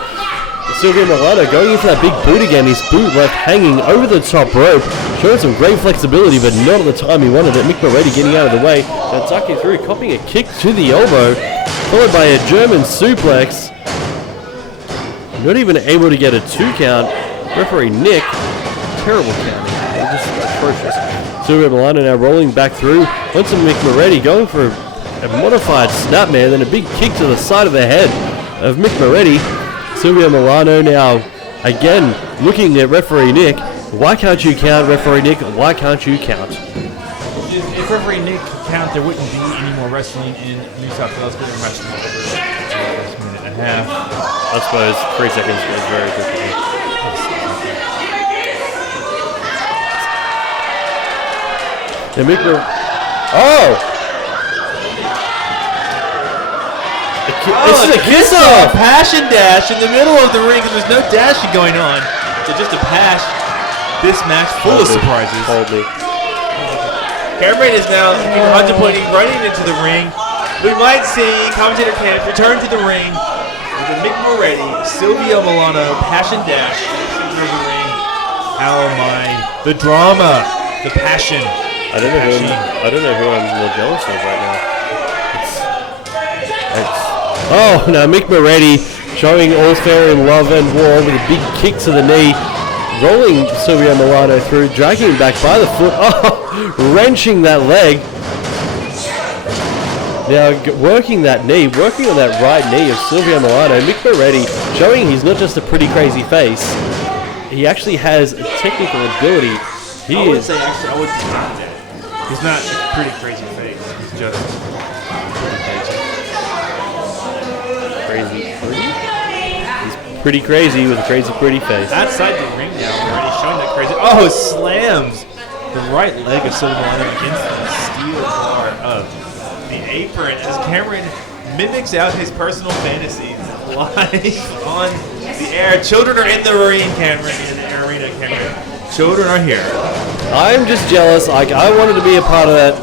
Silvio Milano going in for that big boot again, his boot left hanging over the top rope, showing some great flexibility, but not at the time he wanted it. Mick Moretti getting out of the way, now ducking through, copying a kick to the elbow, followed by a German suplex. Not even able to get a 2 count. Referee Nick, terrible counting. Just atrocious. Silvio Milano now rolling back through. Once Mick Moretti going for a modified snapmare, then a big kick to the side of the head of Mick Moretti. Silvio Milano now again looking at referee Nick. Why can't you count, referee Nick? Why can't you count? If referee Nick could count, there wouldn't be any more wrestling in New South Wales. But wrestling over the last minute and a half. I suppose 3 seconds was very quickly. The Mick This is a kiss-off! Passion dash in the middle of the ring, because there's no dashing going on. So just a pass. This match full of surprises. Hold me. Cameron is now contemplating running into the ring. We might see commentator Kenneth return to the ring with the Mick Moretti, Silvio Milano, Passion Dash into the ring. How am I? The drama, the passion. I don't know who I'm more jealous of right now. Oh, now Mick Moretti showing all fair in love and war with a big kick to the knee, rolling Silvio Milano through, dragging him back by the foot, wrenching that leg. Now working that knee, working on that right knee of Silvio Milano. Mick Moretti showing he's not just a pretty crazy face, he actually has a technical ability. I would say he's not a pretty crazy face. He's just crazy pretty? He's pretty crazy with a crazy pretty face. outside the ring now already, showing that crazy. Oh, slams the right leg of Silvio Milano against the steel bar of the apron as Cameron mimics out his personal fantasies live on the air. Children are in the ring, Cameron, in the arena. Children are here. I'm just jealous. Like, I wanted to be a part of that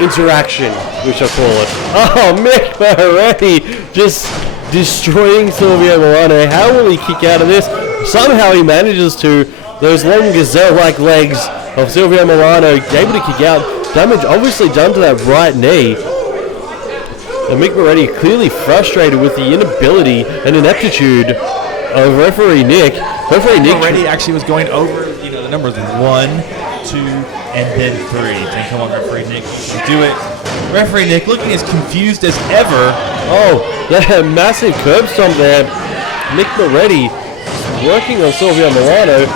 interaction, we shall call it. Oh, Mick Moretti just destroying Silvio Milano. How will he kick out of this? Somehow he manages to. Those long gazelle-like legs of Silvio Milano able to kick out. Damage obviously done to that right knee. And Mick Moretti clearly frustrated with the inability and ineptitude of referee Nick. Moretti actually was going over, the numbers 1, 2, and then 3. And come on, referee Nick, you do it. Referee Nick looking as confused as ever. Oh, that massive curb stomp there. Mick Moretti working on Silvio Milano.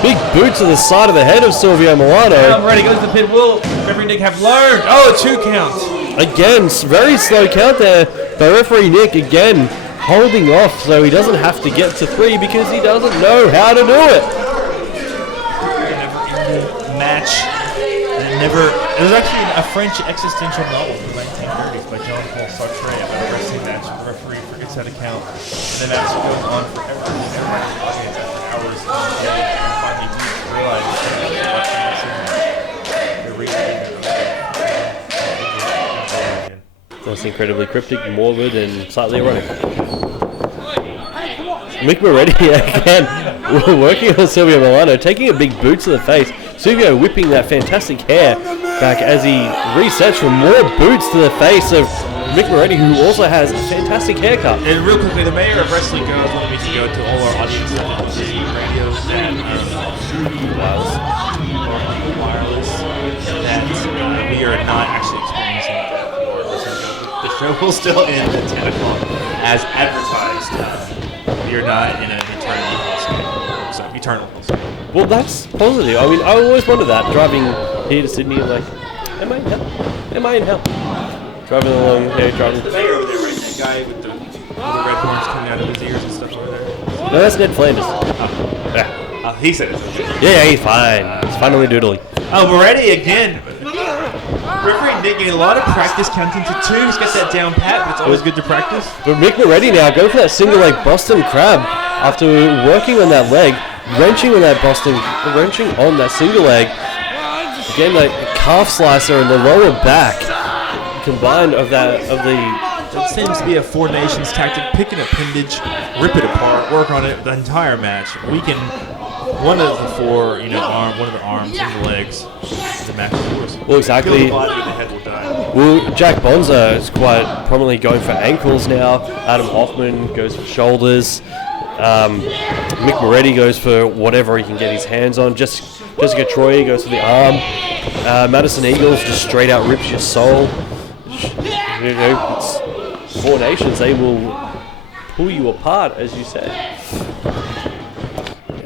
Big boot to the side of the head of Silvio Milano. Moretti goes to the pin. Will referee Nick have learned? Oh, 2 counts. Again, very slow count there by referee Nick. Again, holding off so he doesn't have to get to 3 because he doesn't know how to do it. Match. It was actually a French existential novel from the 1930s by Jean-Paul Sartre about a wrestling match. The referee forgets how to count, and the match goes on forever. And everybody in the audience after hours and finally realize That's incredibly cryptic, morbid, and slightly ironic. Mick Moretti again working on Silvio Milano, taking a big boot to the face. Silvio whipping that fantastic hair back as he resets for more boots to the face of Mick Moretti, who also has a fantastic haircut. And real quickly, the mayor of Wrestling Goes wanted me to go to all our audience on the radio and wireless that we are not actually experiencing that. The show will still end at 10 o'clock as advertised. We are not in an eternal hellscape. Well, that's positive. I mean, I always wondered that, driving here to Sydney, like, am I in hell? Am I in hell? Driving along here, driving. The mayor over there, right? That guy with the red horns coming out of his ears and stuff over there. No, that's Ned Flanders. Yeah. He said it's okay. Yeah, he's fine. He's finally doodling. Oh, Moretti again. Referee Nick getting a lot of practice counting to 2. He's got that down pat, but it's always good to practice. But Mick Moretti now go for that single leg Boston Crab after working on that leg, wrenching on that single leg. Again, like calf slicer in the lower back, combined That seems to be a Four Nations tactic: pick an appendage, rip it apart, work on it the entire match, weaken one of the 4, one of the arms, one of the legs. The match, of course. Well, exactly. The body with the head will die. Well, Jack Bonza is quite prominently going for ankles now. Adam Hoffman goes for shoulders. Mick Moretti goes for whatever he can get his hands on. Jessica Troy goes for the arm. Madison Eagles just straight out rips your soul. It's Four Nations, they will pull you apart, as you said.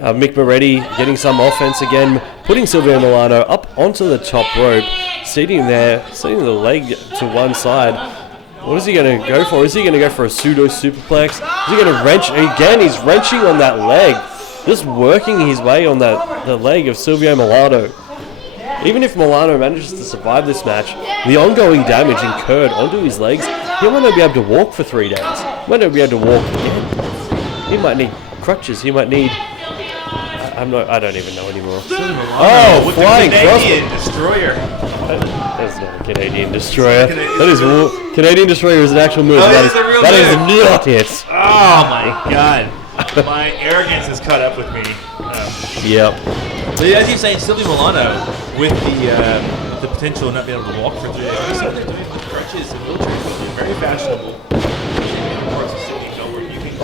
Mick Moretti getting some offense again, putting Silvio Milano up onto the top rope, seating the leg to one side. What is he going to go for? Is he going to go for a pseudo superplex? Is he going to wrench? Again, he's wrenching on that leg, just working his way on the leg of Silvio Milano. Even if Milano manages to survive this match, the ongoing damage incurred onto his legs, he might not be able to walk for 3 days. He might not be able to walk again. He might need crutches. He might need... I don't even know anymore. Oh, flying Canadian destroyer. That's not a Canadian destroyer. Canadian destroyer is an actual move. That is not it. Oh my god. My arrogance has caught up with me. Yep. So as you're saying, Silvio Milano with the potential of not being able to walk for 3 days. He's out there doing with crutches and wheelchairs. Very fashionable.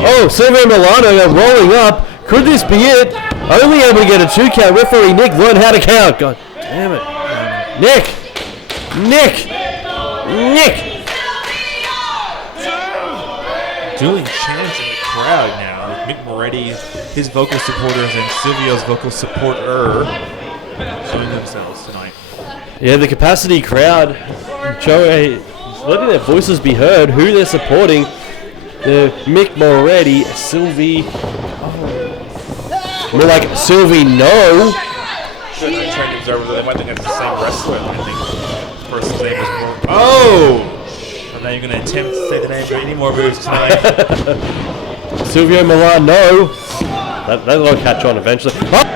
Oh, Silvio Milano now rolling up. Could this be it? Only able to get a 2 count. Referee Nick learned how to count. God damn it. Nick! Dueling chants in the crowd now. Mick Moretti, his vocal supporters, and Silvio's vocal supporter showing themselves tonight. Yeah, the capacity crowd letting their voices be heard, who they're supporting. Mick Moretti, Sylvie... More like Sylvie, no. Trained observers, they might think that's the same wrestler. I think the person's name is more. Oh! And now you're going to attempt to say the name for any more moves tonight. Silvio Milano. That'll catch on eventually. Oh!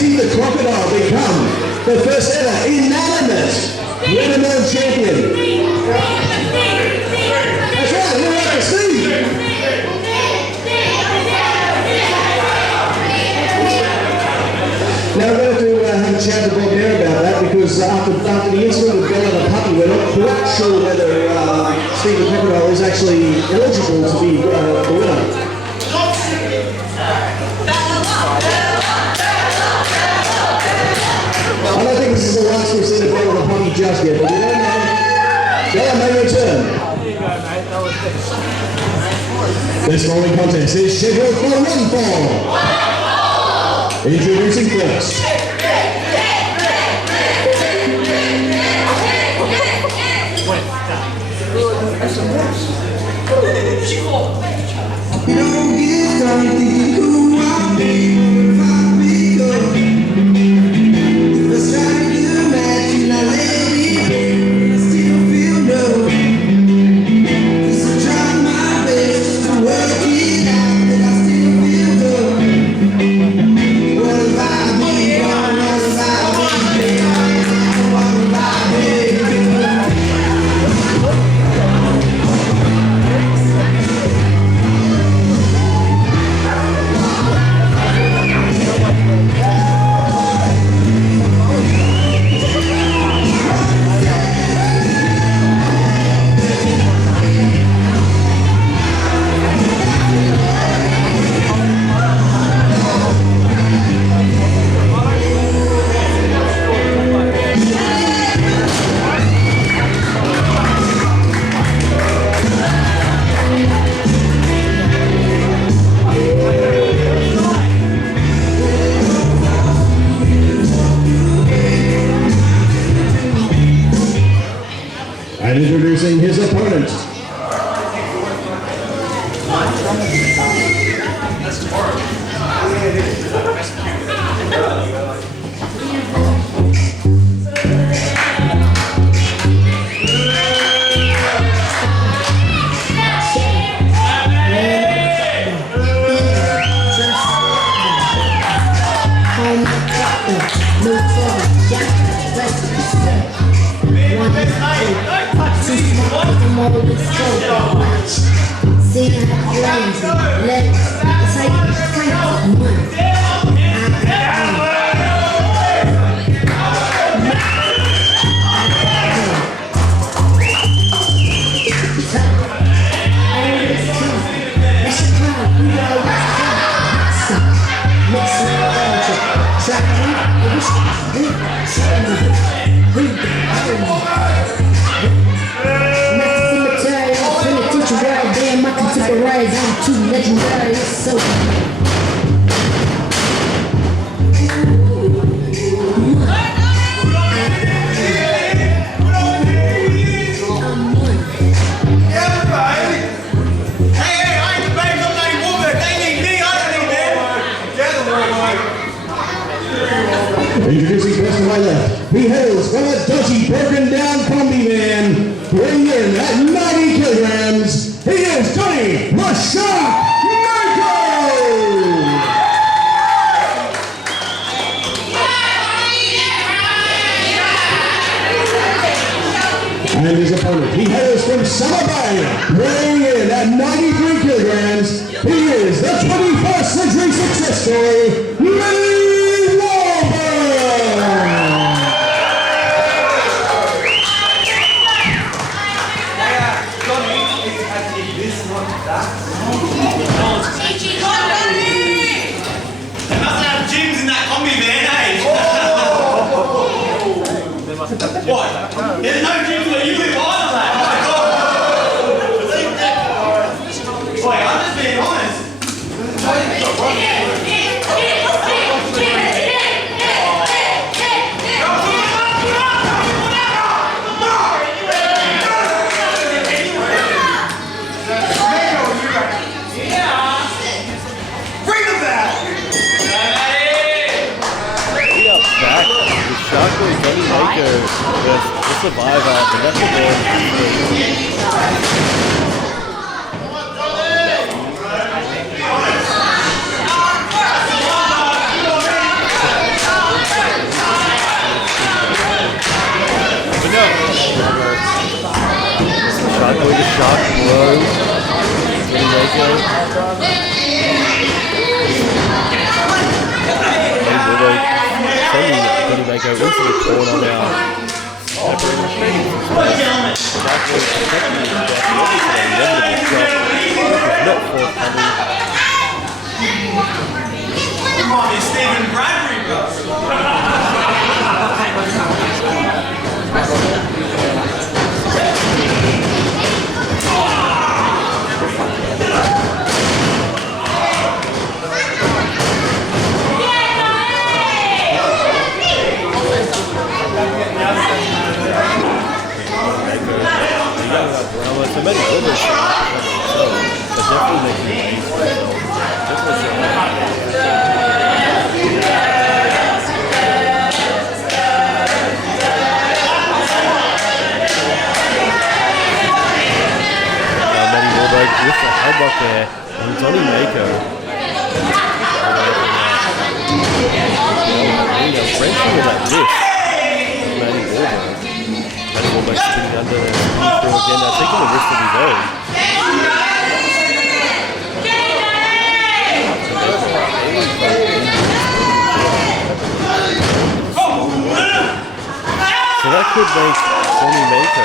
The Crocodile become the first ever inanimate Watermelon champion. That's right, we're right to see. Now we're going to have a chat to Bob there about that because after the incident with Bel and the puppy, we're not quite sure whether Steve the Crocodile is actually eligible to be the winner. I don't think this is the last we've seen of Bel and the puppy just yet, but we don't know. Bella may return. This following contest is scheduled for one fall. Introducing first. You don't get started thinking who I'll be if I pick up. Let's try to do a match and I let it be. I still feel no. 'Cause I'm trying my best to work it out, but I still feel no. What have I been wrong? What have I been wrong? What have I been wrong? And introducing his opponent. I'm too legendary, it's so Introducing first to my left, he hails from a dodgy, broken down combi man, weighing in at 90 kilograms, he is Donnie, the Shark, Mako! And his opponent, he hails from Summer Bay, weighing in at 93 kilograms, he is the 21st century success story, Wahlberg! What? There's no gyms where you live either, lad. Oh my God. Boy, I'm just being honest. Sharko, Donnie, Mako versus the Survivor, the Knuckle Band. Sharko with a shark blow. Donnie Mako. Sending Donnie Mako into the corner now. Not forthcoming. Come on, it's Stephen Bradbury, bro. So many others, but definitely making Matty Wahlberg with the headlock there on Donnie Mako. Wrenching with that wrist, Matty Wahlberg. Matty Wahlberg spinning under there. Through again, now taking the risk of his own. So that could make Donnie Mako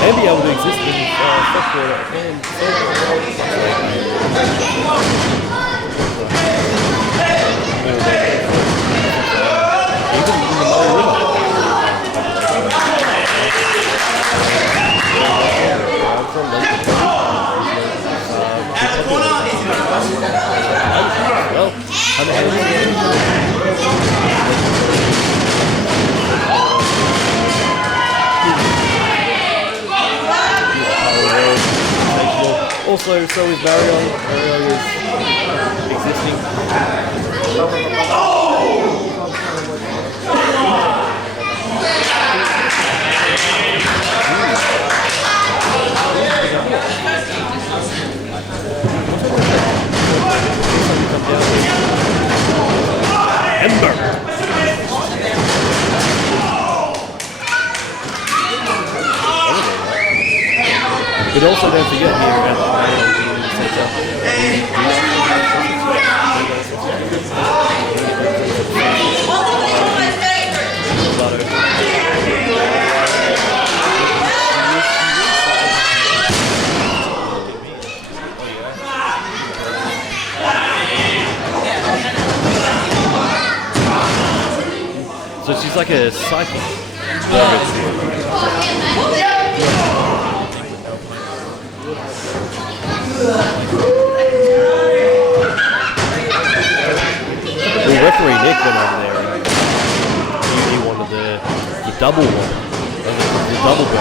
and be able to exist in Also, so is Marion. Marion is existing. Ember. But also don't forget here at so she's like a psychic. The referee Nick went over there and he wanted the double one. The double one.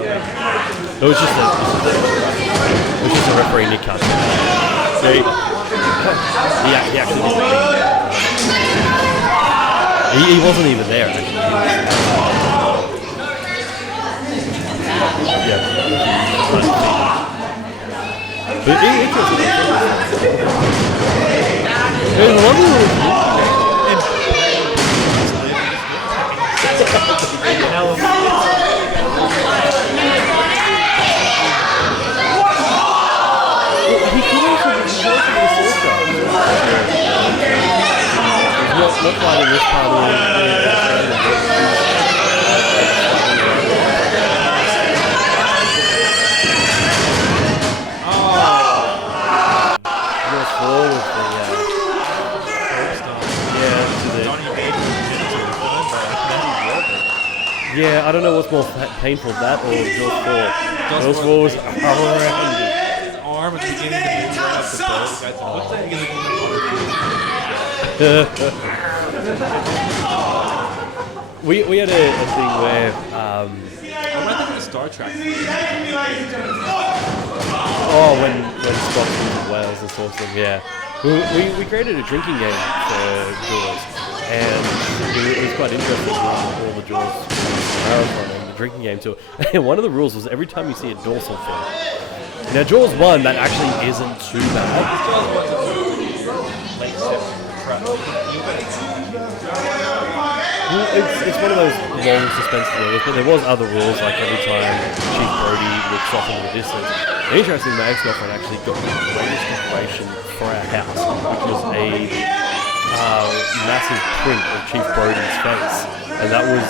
Yeah. It was just a referee Nick cut. So he actually didn't. He wasn't even there actually. Yeah. But there's one little not fighting this part of Yeah, I don't know what's more painful, that or Jaws 4. Jaws 4 was horrendous. His arm at the beginning to move right up the boat. The guy's like, what the heck is it? We had a thing where I went to the Star Trek. when Spock was in Wales and sort of, yeah. We created a drinking game for Jaws, and it was quite interesting with all the Jaws marathon and the drinking game too. And one of the rules was every time you see a dorsal fin. Now Jaws 1, that actually isn't too bad. It's one of those long suspense rules, but there was other rules, like every time Chief Brody looks off into the distance. Interesting, my ex-girlfriend actually got the greatest decoration for our house, which was a massive print of Chief Brody's face, and that was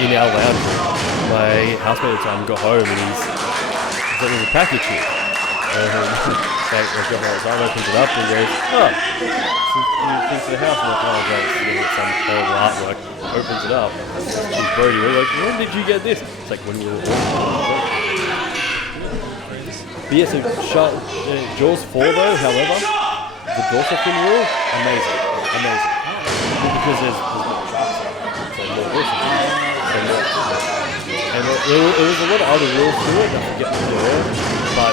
in our lounge room. My housemate at the time got home, and there was a package here. My girlfriend at the time opens it up and goes, "Oh, things for the house." I'm like, "Oh, great, it's some horrible artwork." Opens it up. Chief Brody. We're like, "When did you get this?" It's like, when we were But yeah, so Jaws 4 though, however, the dorsal fin rule, amazing. Because there's more sharks, so more dorsal fins. And there was a lot of other rules to it, I forget what they were, but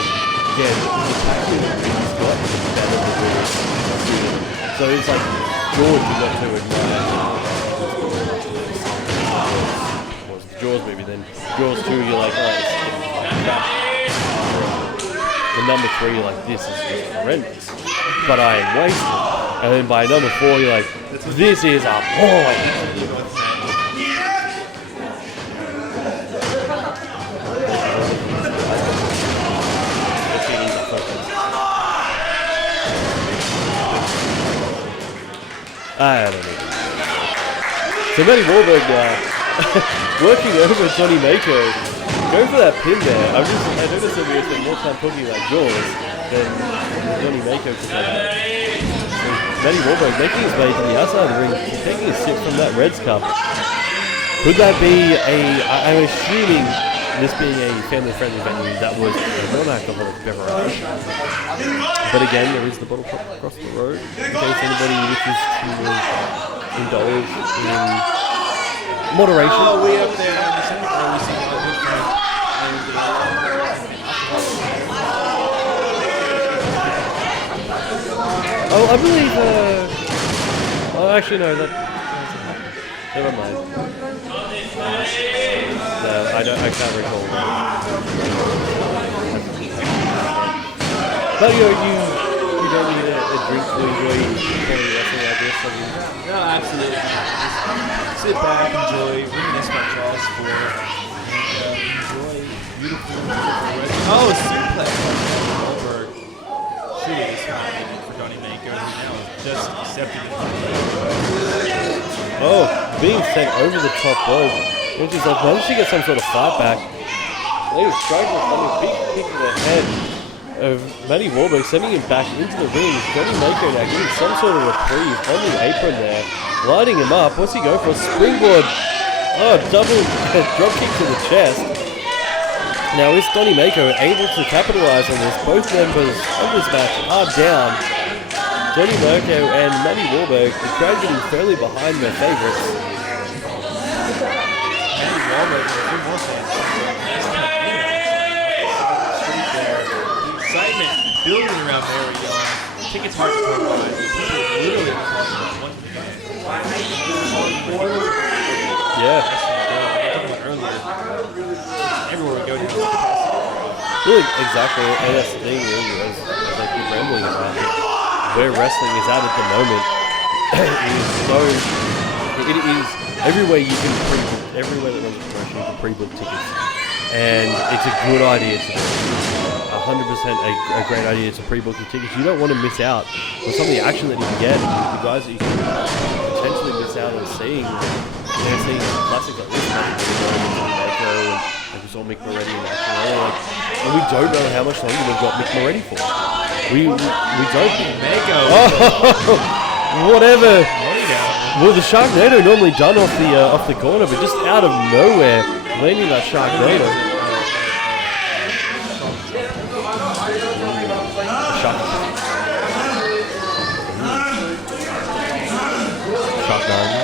again, the tackling he's got is better than the rules. So it's like, George you got to admire. Was the Jaws movie, then Jaws 2 you're like, oh, the number 3 you're like, this is just horrendous, but I am wasted. And then by number 4 you're like, this is a point. I don't know. So Matty Wahlberg working over Donnie Mako, going for that pin there. I noticed that we were spending more time talking about Jaws than Donnie Mako. So Matty Wahlberg making his way to the outside of the ring, taking a sip from that Reds cup. Could that be I'm assuming this being a family-friendly venue, that was a non-alcoholic beverage. But again, there is the bottle top across the road, in case anybody wishes to indulge in moderation. Oh, way up there in the center, we see I believe, oh, actually no, never mind. I can't recall. But you don't need a drink to enjoy quality wrestling like this. No, absolutely. Just sit back, enjoy, reminisce about Jaws 4, and enjoy beautiful wrestling. Oh, suplex by Wahlberg. Truly disappointing for Donnie Mako, who now is just accepting it. Oh, being sent over the top rope. Which is like, managed to get some sort of fight back. They were striking a big kick to the head of Matty Wahlberg, sending him back into the ring. Donnie Mako now getting some sort of reprieve on the apron there, lighting him up. What's he go for? Springboard. Oh, double drop kick to the chest. Now is Donnie Mako able to capitalize on this? Both members of this match are down. Donnie Mako and Matty Wahlberg, the crowd getting fairly behind their favorites. Wahlberg with a few more fans. Excitement building around there. I think it's hard to talk about it. Literally. Yeah. Everywhere we go now. Really, exactly. And that's the thing, really, as I keep rambling about it, where wrestling is at the moment, it is everywhere you can pre-book, everywhere that runs a promotion, you can pre-book tickets. And it's a good idea to do. 100% a great idea to pre-book your tickets. You don't want to miss out on some of the action that you can get, the guys that you can potentially miss out on seeing. Seeing classics like this, Mako, and we saw Mick Moretti in action earlier. And we don't know how much longer we've got Mick Moretti for. We don't. Mako. Oh, whatever. Well, the Sharknado normally done off the corner, but just out of nowhere, landing that Sharknado. Sharknado.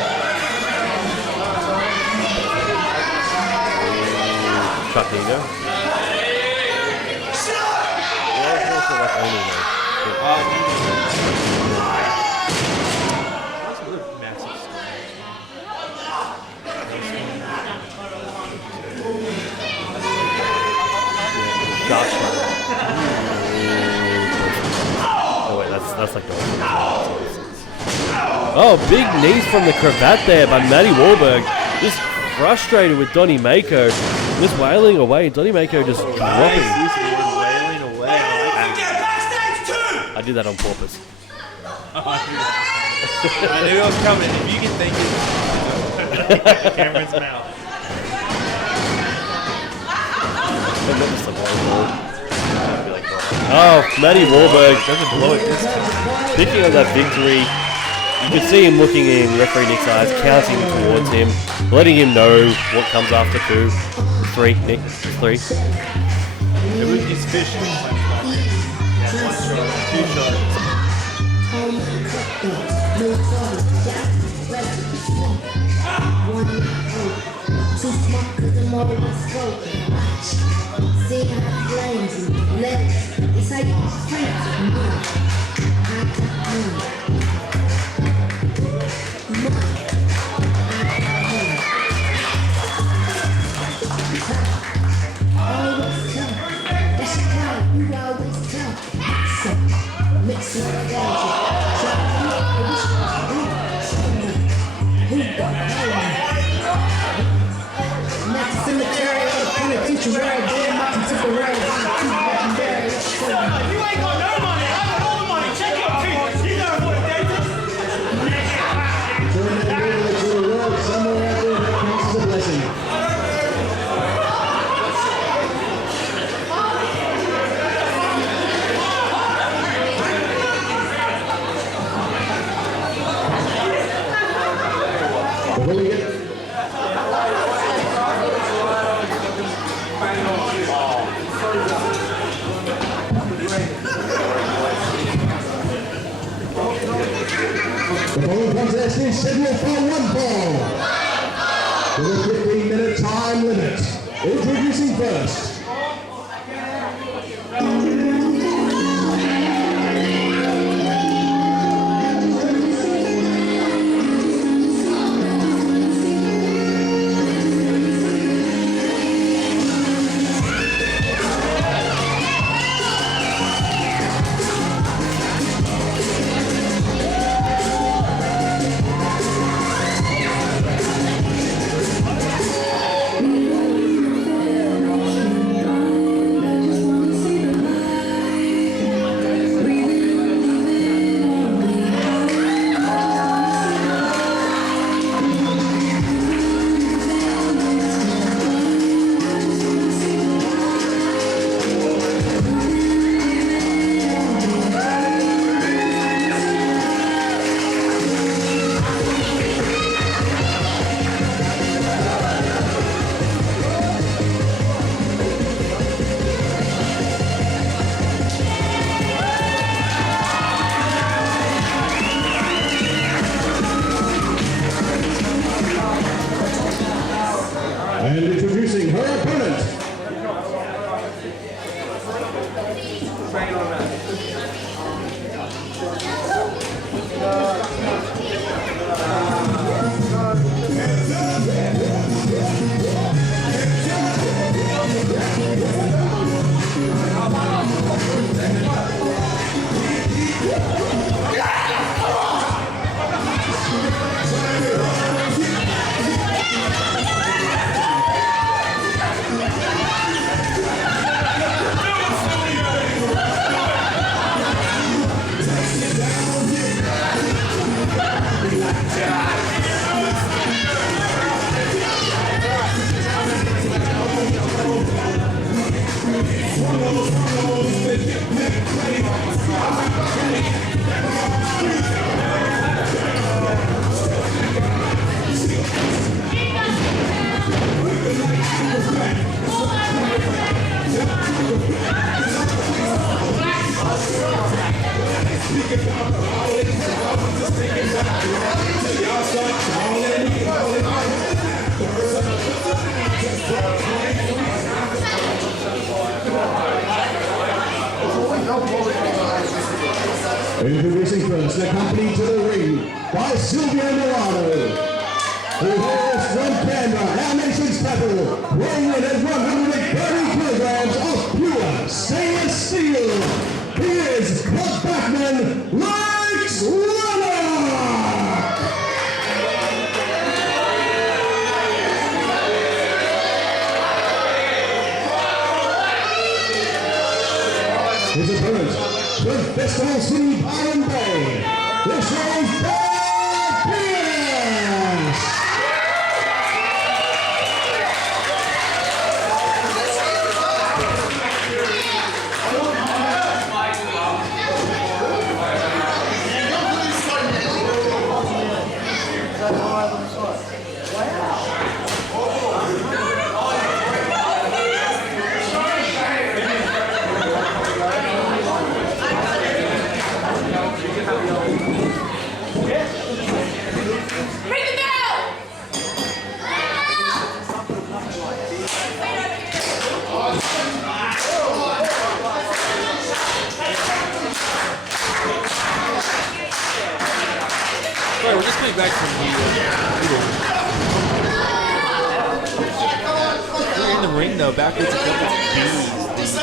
Sharknado. Oh wait, that's like the. Oh, big knees from the cravat there by Matty Wahlberg. Just frustrated with Donnie Mako. Just wailing away. Donnie Mako just dropping. Wailing away. I did that on purpose. I knew it was coming. If you can think it, Cameron's mouth. Oh, Matty Wahlberg Doesn't blow it this time. picking up that victory. You can see him looking in referee Nick's eyes, counting towards him, letting him know what comes after 2. 3, Nick. 3. He's fishing. Yeah, 1 shark, 2 sharks. The following contest is scheduled for 1 fall. With a 15-minute time limit. Introducing first. Introducing first, accompanied to the ring by Silvio Milano, who holds from Canberra, our nation's capital, weighing in at 130 kilograms of pure stainless steel. He is club backman Lex Lennock. His opponent, from Festival City, Byron Bay, this is Bel Pierce. Sorry, we're just coming back from we're in the ring though, backwards a couple of bees.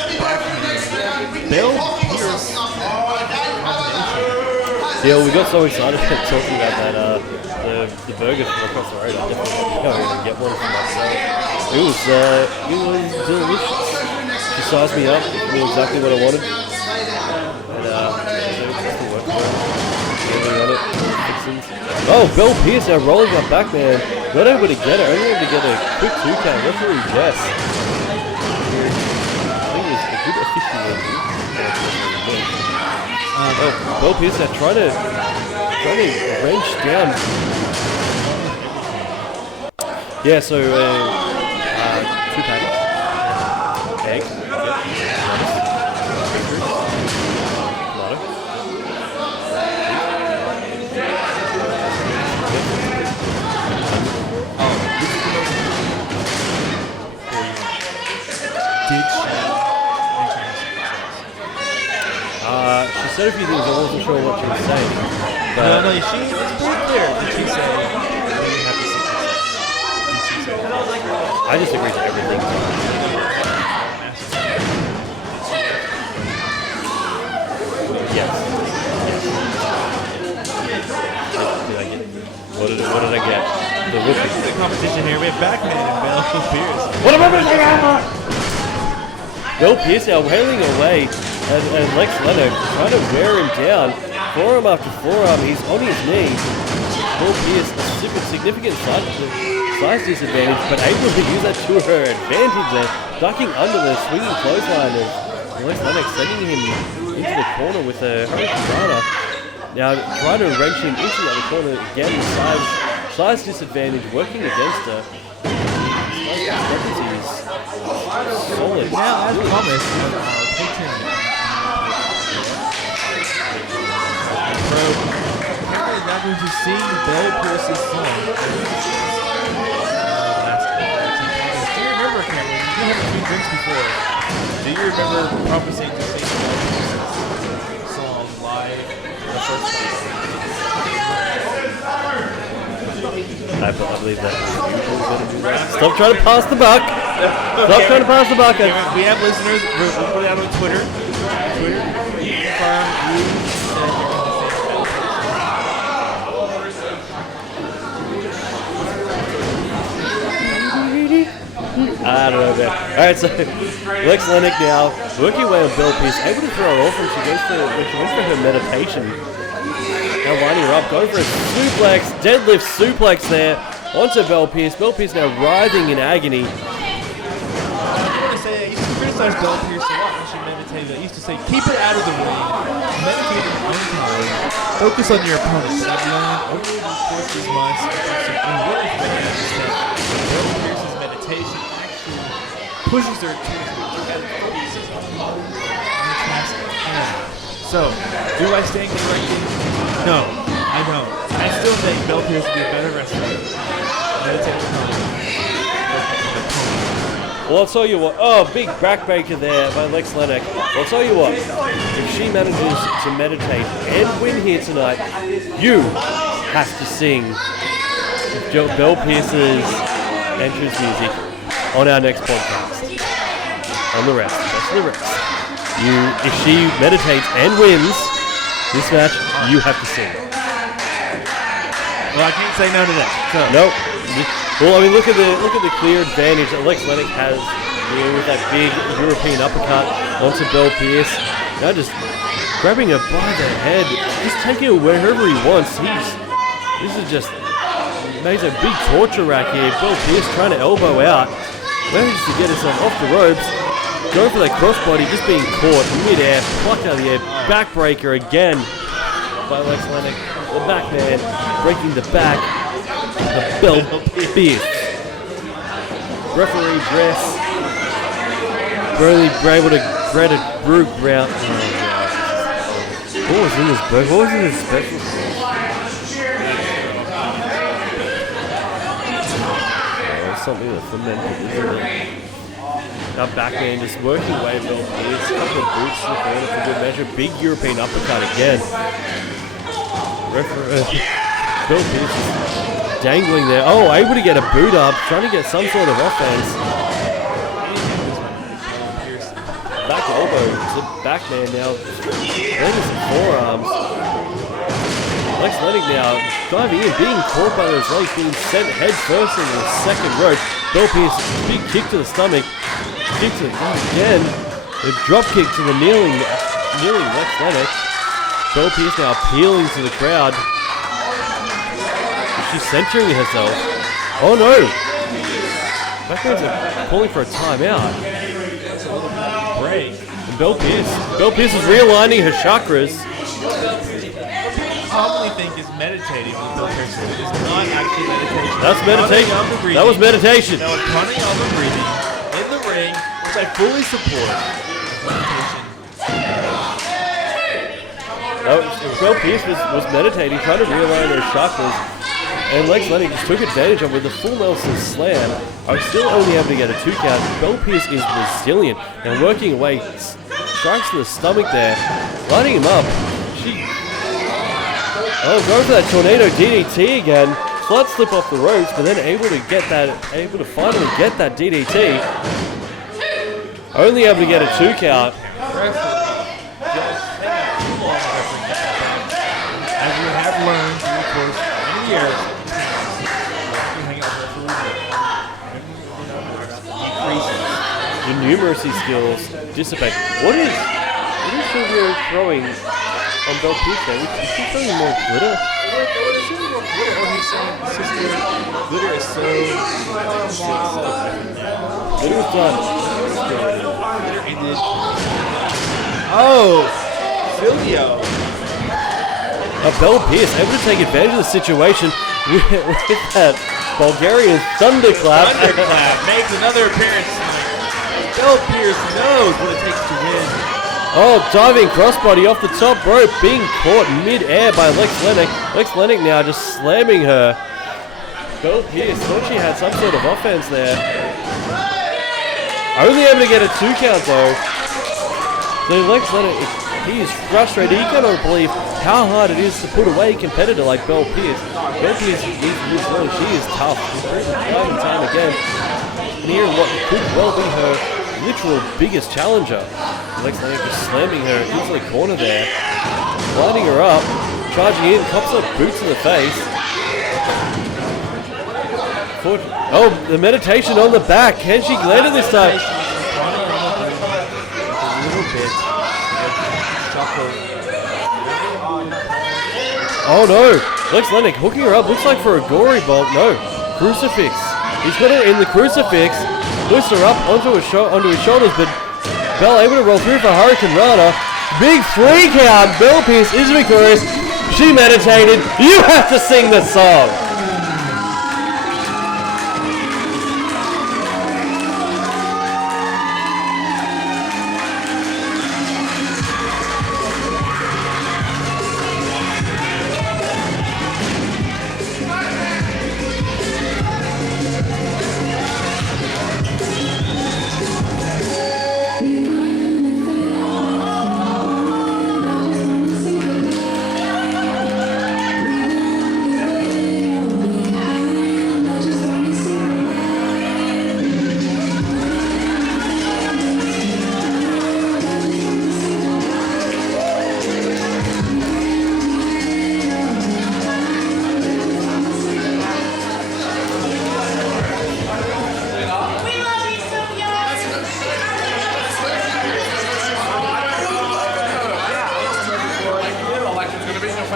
Bel Pierce. Yeah, we got so excited talking about that, the burger from across the road. I definitely go and get one for myself. It was delicious. She sized me up, knew exactly what I wanted. And just to work for it. On it. Oh, Bel Pierce now rolling up back, man. Not able to get it, only able to get a quick 2 count. That's really guess. I think it was a good officiating. Oh, Bel Pierce now trying to wrench down. Yeah, so 2 patties. Egg. She said a few things, I wasn't sure what she was saying. But No, she was pretty clear. Did she say you have to see? Did she say that? I just agree to everything. Yes. Did I get it? What did I get? The Back to the competition here. We have Backman and Bel Pierce. What am I? Bel Pierce now wailing away, and Lex Lennock trying to wear him down. Forearm after forearm, he's on his knees. Bel Pierce, a significant size disadvantage, but able to use that to her advantage there, ducking under the swinging clothesline of Lex Lennock, sending him into the corner with a hurricane. Now trying to wrench him into the other corner again. The size disadvantage working against her. Solid. Now, as promised, our patron apparently not going to sing Bel Pierce's song. Do you remember, Cameron? You had a few drinks before. Do you remember promising to sing Bel Pierce's song live the first time? I believe that. Stop trying to pass the buck. Stop trying to pass the buck. We have listeners. We'll put it out on Twitter. I don't know, man. Alright, so Lex Lennock now working away on Bel Pierce, able to throw her off when she goes for her meditation. Now winding her up, going for a suplex, deadlift suplex there onto Bel Pierce. Bel Pierce now writhing in agony. I used to criticize Bel Pierce a lot when she meditated. I used to say, keep it out of the ring. Meditate in your own time. Focus on your opponent. But I've learned over the course of these months, and really Bel Pierce's meditation actually pushes her to the focuses on the task at hand. So, do I stand corrected? No, I don't. I still think Bel Pierce would be a better wrestler. Meditate on the opponent. Well, I'll tell you what. Oh, big backbreaker there by Lex Lennock. I'll tell you what. If she manages to meditate and win here tonight, you have to sing Bel Pierce's entrance music on our next podcast. On the rest. That's the rest. If she meditates and wins this match, you have to sing. Well, I can't say no to that. So. Nope. Well, I mean, look at the clear advantage that Lex Lennock has with that big European uppercut onto Bel Pierce. Now just grabbing her by the head, just taking her wherever he wants. This is just makes a big torture rack here. Bel Pierce trying to elbow out, manages to get herself off the ropes, going for that crossbody, just being caught mid-air, plucked out of the air, backbreaker again by Lex Lennock. The back man breaking the back. The Bel Pierce. Referee dress. Barely able to bread a brew ground. Oh, what was in this book? What was in this special? Something that's fermented, isn't it? Now backman just working away Bel Pierce. A couple of boots in the corner for good measure. Big European uppercut again. Bel Pierce is dangling there. Oh, able to get a boot up, trying to get some sort of offense. Back elbow to backman now. Landing some forearms. Lex Lennock now diving in, being caught by those legs, being sent head first into the second rope. Bel Pierce, big kick to the stomach, kick to the gut again. A drop kick to the kneeling Lex Lennock. Bel Pierce now appealing to the crowd. She's centering herself. Oh no! Backman's calling for a timeout. Break. And Bel Pierce is realigning her chakras. Probably think is meditating with Bel Pierce. It is not actually meditation. That's meditation. That was meditation. No, it's running off and breathing in the ring, which I fully support. Bel Pierce was meditating, trying to realign her chakras, and Lex Lennock just took advantage of it with a full Nelson slam. I was still only able to get a 2 count. Bel Pierce is resilient and working away, strikes to the stomach there, lining him up. Going for that tornado DDT again. Slight slip off the ropes, but then able to finally get that DDT. Only able to get a 2 count. As we have learned through the course of many years, your numeracy skills dissipate. What is Silvio throwing on Bel Pierce there? Is he throwing more glitter? Glitter is so... Glitter is done. Oh! Silvio! Bel Pierce able to take advantage of the situation with that Bulgarian thunderclap. Thunderclap makes another appearance. Bel Pierce knows what it takes to win. Oh, diving crossbody off the top rope, being caught mid-air by Lex Lennock. Lex Lennock now just slamming her. Bel Pierce thought she had some sort of offense there. Only able to get a 2 count though. So Lex Lennock, he is frustrated. He cannot believe how hard it is to put away a competitor like Bel Pierce. Bel Pierce is really, she is tough. She's proven time and time again. Near what could well be her literal biggest challenger. Lex Lennock just slamming her into the corner there, lining her up, charging in, cops up boots in the face. Oh, the meditation on the back. Can she land it this time? Oh no, Lex Lennock hooking her up, looks like for a gory bolt. No, crucifix. He's got her in the crucifix, lifts her up onto his shoulders, but Bel able to roll through for Hurricane Rana. Big 3 count. Bel Pierce is victorious. She meditated. You have to sing the song.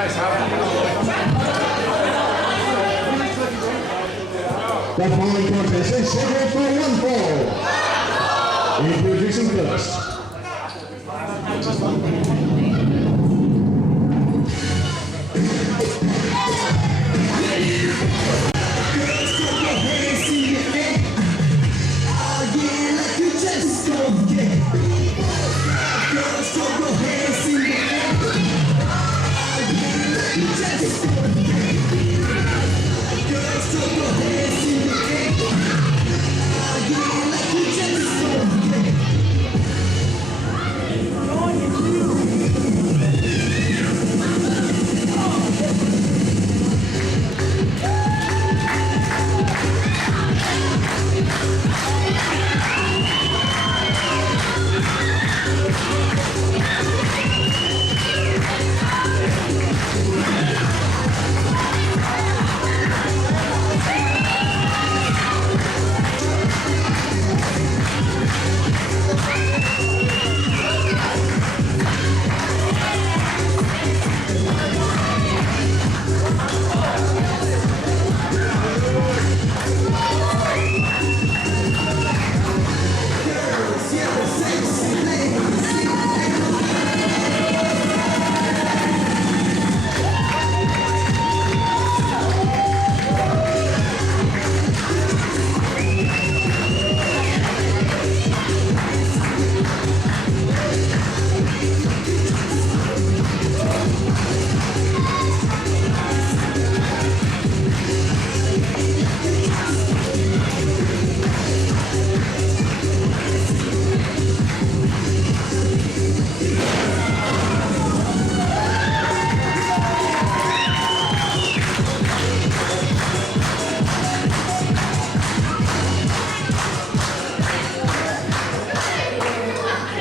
The following contest is scheduled for one fall. Introducing first.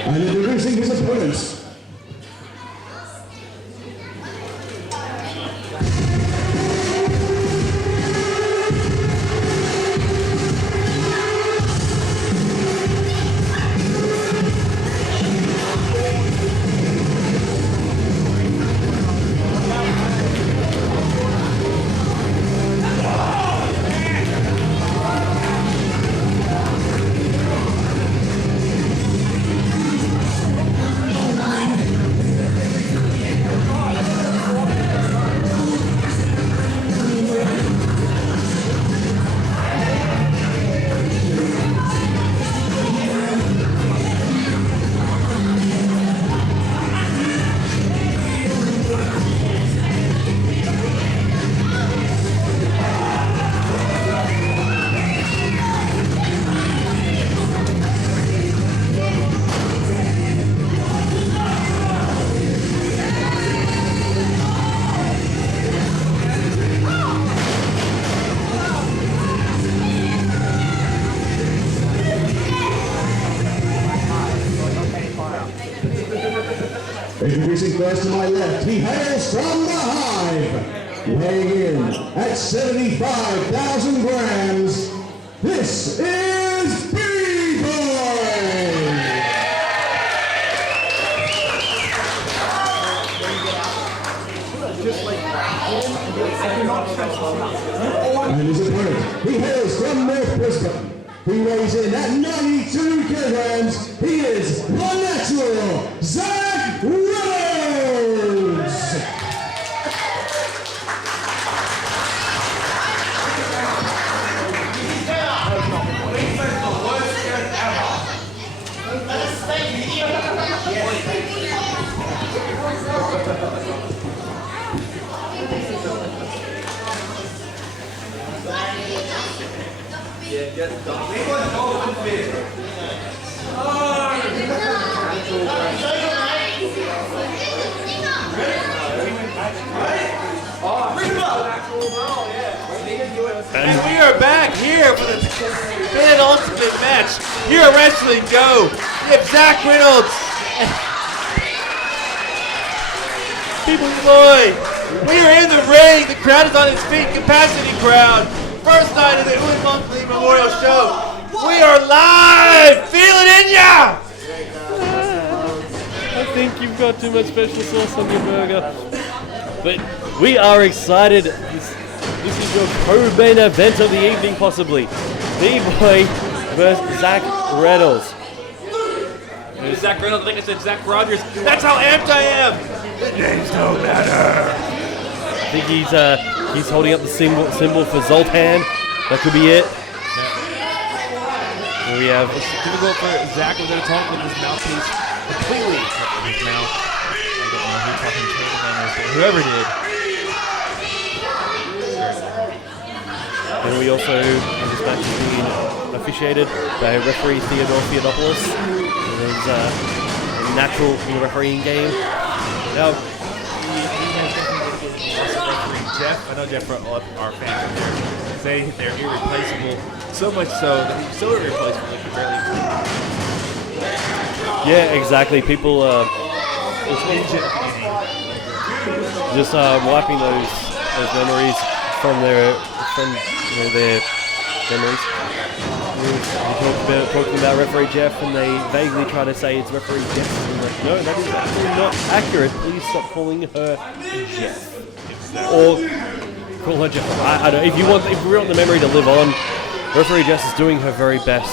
And introducing his opponents. Introducing first to my left, he hails from the Hive, weighing in at 75,000 grams. This is B-Boy! And his opponent, he hails from North Brisbane. He weighs in at 92 kilograms. He is the natural Zac Reynolds. And we are back here for the penultimate match here at Wrestling Go. We have Zac Reynolds and People Boy. We are in the ring. The crowd is on its feet. Capacity crowd. First night of the Ewan Monkleigh Memorial Show. We are live. Feel it in ya. I think you've got too much special sauce on your burger. But we are excited. This is your co-main event of the evening, possibly. B-Boy versus Zac Reynolds. Zac Reynolds, I think I said Zac Rogers. That's how amped I am! The names don't matter! I think he's holding up the symbol for Zoltan. That could be it. Here we have. It's difficult for Zac without a talk with his mouthpiece completely in his mouth. I don't know who's talking to him, whoever did. And we also have this match being officiated by referee Theodore Theodopoulos. There's a natural in the refereeing game. Now, Jeff, I know Jeff, our fans out there, say they're irreplaceable. So much so that he's so irreplaceable that he barely. yeah, exactly. People just wiping those memories from their memories. We talking about referee Jeff, and they vaguely try to say it's referee Jeff. And like, no, that is actually not accurate. Please stop calling her Jeff. Or call her Jeff. I don't. If you want the memory to live on, referee Jeff is doing her very best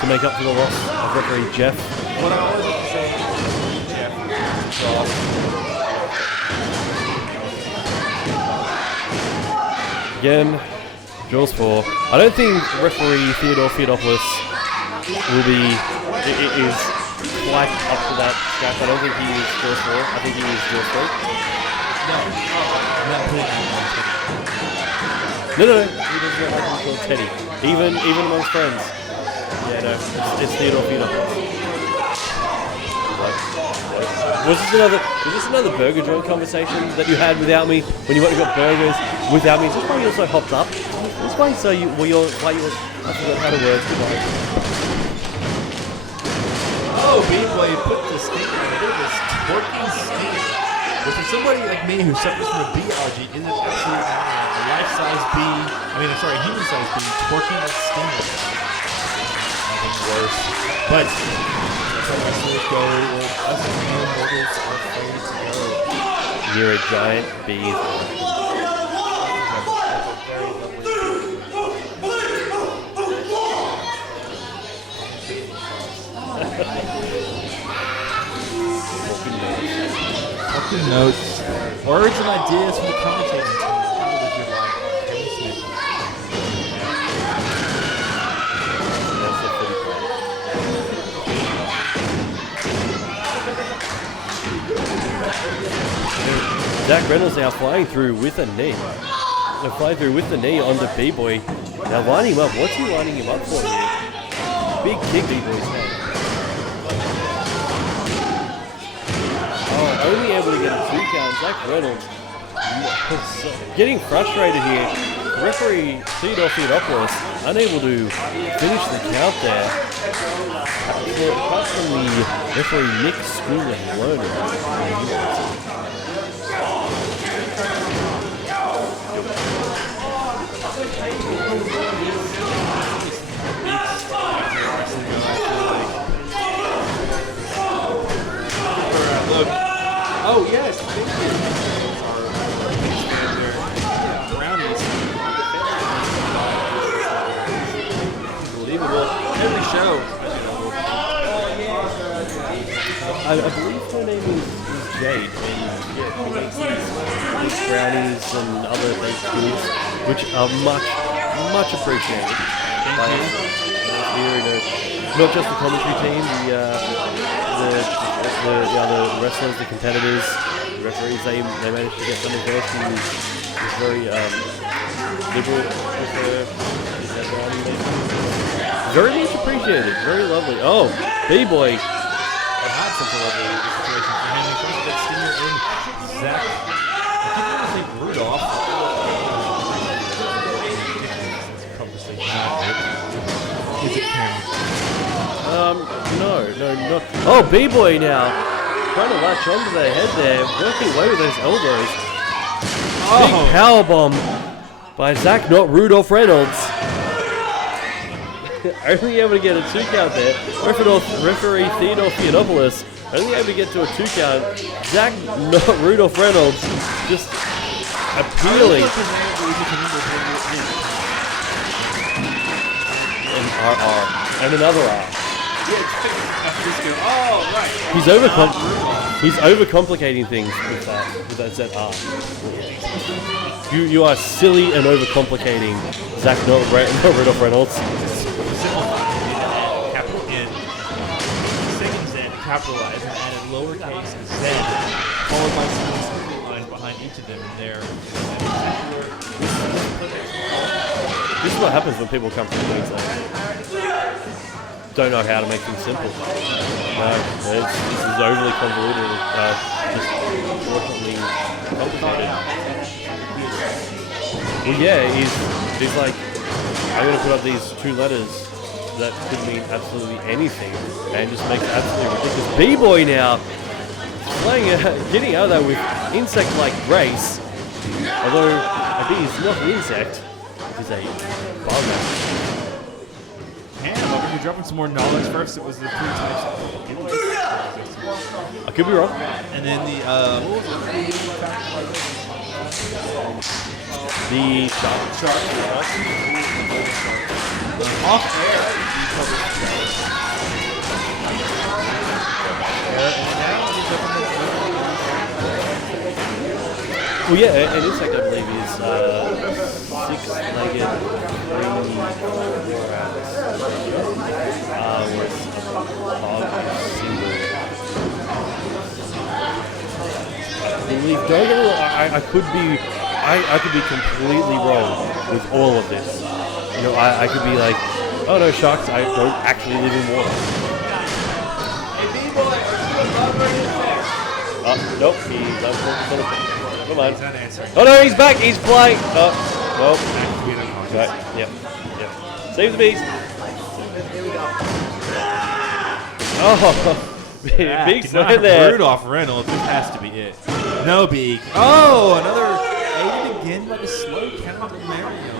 to make up for the loss of referee Jeff. What I always like to say is Jeff. Again, draws 4. I don't think referee Theodore Theodopoulos is quite up to that scratch. I don't think he is draws 4. I think he is draws 3. No, I'm not putting him on Teddy. No. He doesn't get like him called Teddy. Even amongst friends. Yeah, no. It's Theodore Theodopoulos. Was this another burger joint conversation that you had without me when you went and got burgers without me? Is this why you're so hopped up? Is this why I forgot how to word tonight. Oh, B-Boy, you put the steak on it. This twerking steak. But for somebody like me who suffers from a bee allergy, is it absolutely a life-size bee? A human-sized bee twerking with steam? Nothing worse. But that's how wrestlers go. Us as mere mortals are afraid to go. You're a giant bee. Fucking notes. Words and ideas from the commentating team. How would you like Kevin Smith? Zac Reynolds now flying through with a knee. They're flying through with the knee onto B-Boy. Now lining him up. What's he lining him up for here? Big kick B-Boy's head. Oh, only able to get a 2 count. Zac Reynolds getting frustrated here. Referee Theodore Theodopoulos unable to finish the count there. Apart from the referee Mick schooling alone. Look. Oh yes, thank you. Brownies. Unbelievable. Every show. I believe her name is Jade. She makes these brownies and other baked goods, which are much appreciated by us here. Not just the commentary team, the other wrestlers, the competitors, the referees. They managed to get some of her. She was very liberal with her brownie making. Very much appreciated. Very lovely. Oh, B-Boy. I've had such a lovely situation for him. He tries to get Stinger in. Zac. I keep wanting to think Rudolph. Is it Karen? No, not. Oh, B-Boy now. Trying to latch onto their head there. Working away with those elbows. Big powerbomb by Zac, not Rudolph Reynolds. Only able to get a 2 count there. Referee Theodore Theodopoulos only able to get to a 2 count. Zac, not Rudolph Reynolds, just appealing. An RR. And another R. Oh, right. He's overcomplicating things with that ZR. You are silly and overcomplicating Zac Reynolds. Capital N, second Z, capitalized, and added lowercase z, followed by something line behind each of them in there. This is what happens when people come from things like don't know how to make things simple. No, this is overly convoluted. Just unfortunately complicated. Well, yeah, he's like, I'm going to put up these two letters that could mean absolutely anything and just makes absolutely ridiculous. B-Boy now getting out of that with insect-like grace. Although I think he's not an insect, he's a bug. Damn, I'm going to be dropping some more knowledge first. It was the 3 types of Kiedis. I could be wrong. And then the, what was The shark. Off air, you covered Well, yeah, an insect, I believe, is six-legged I could be completely wrong with all of this. You know, I could be like, oh no, sharks, I don't actually live in water. Nope, he's never mind. Oh no, he's back, he's flying. Oh, nope. Right, yep. Save the beast. Oh, Beak's not there. Rudolph Reynolds, this has to be it. No Beak. Oh, another aided again by the slow count of Mario.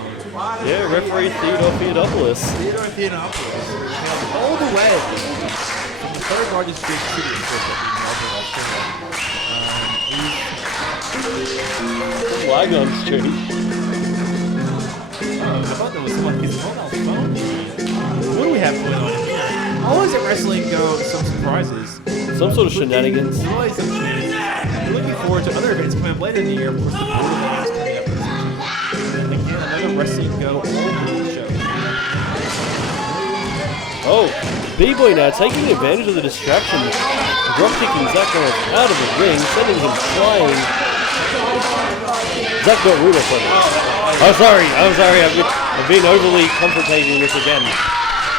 Yeah, referee Theodopoulos. All the way from the third largest big city in Flag on the street. I thought there was someone his phone on the phone. What do we have going on in here? Always at Wrestling Go, some surprises. Some sort of shenanigans. Always some shenanigans. We're looking forward to other events coming up later in the year. Of course, the Brutal Events coming up. And again, another Wrestling Go all-day show. Oh, B-Boy now taking advantage of the distraction, drop kicking Zac Reynolds out of the ring, sending him flying. Zac got Rudolph on him. I'm sorry, I've been overly complicating this again.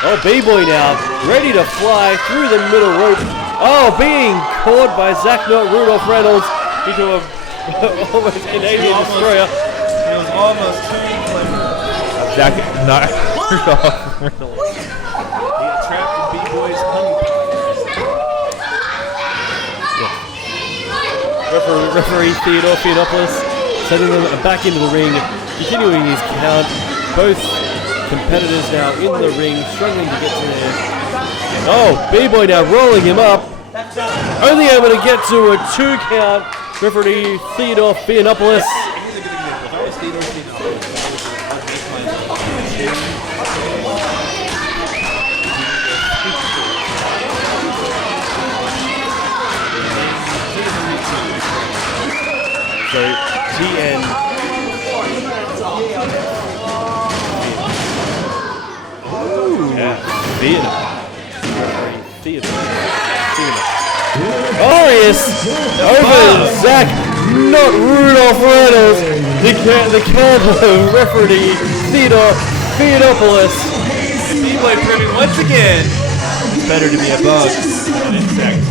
Oh, B-Boy now, ready to fly through the middle rope. Oh, being caught by Zac Rudolph Reynolds into a almost Canadian destroyer. It was almost too clever. Zac, not Rudolph Reynolds. He got trapped in B-Boy's honey pot. Referee Theodopoulos sending them back into the ring, continuing his count. Both competitors now in the ring, struggling to get to there. Oh, B-Boy now rolling him up. Only able to get to a 2 count. Referee Theodopoulos. So TN. Yeah, theater. Glorious over Zac, not Rudolph Reynolds. The count referee Theodopoulos. B-Boy proving once again it's better to be a bug than an insect.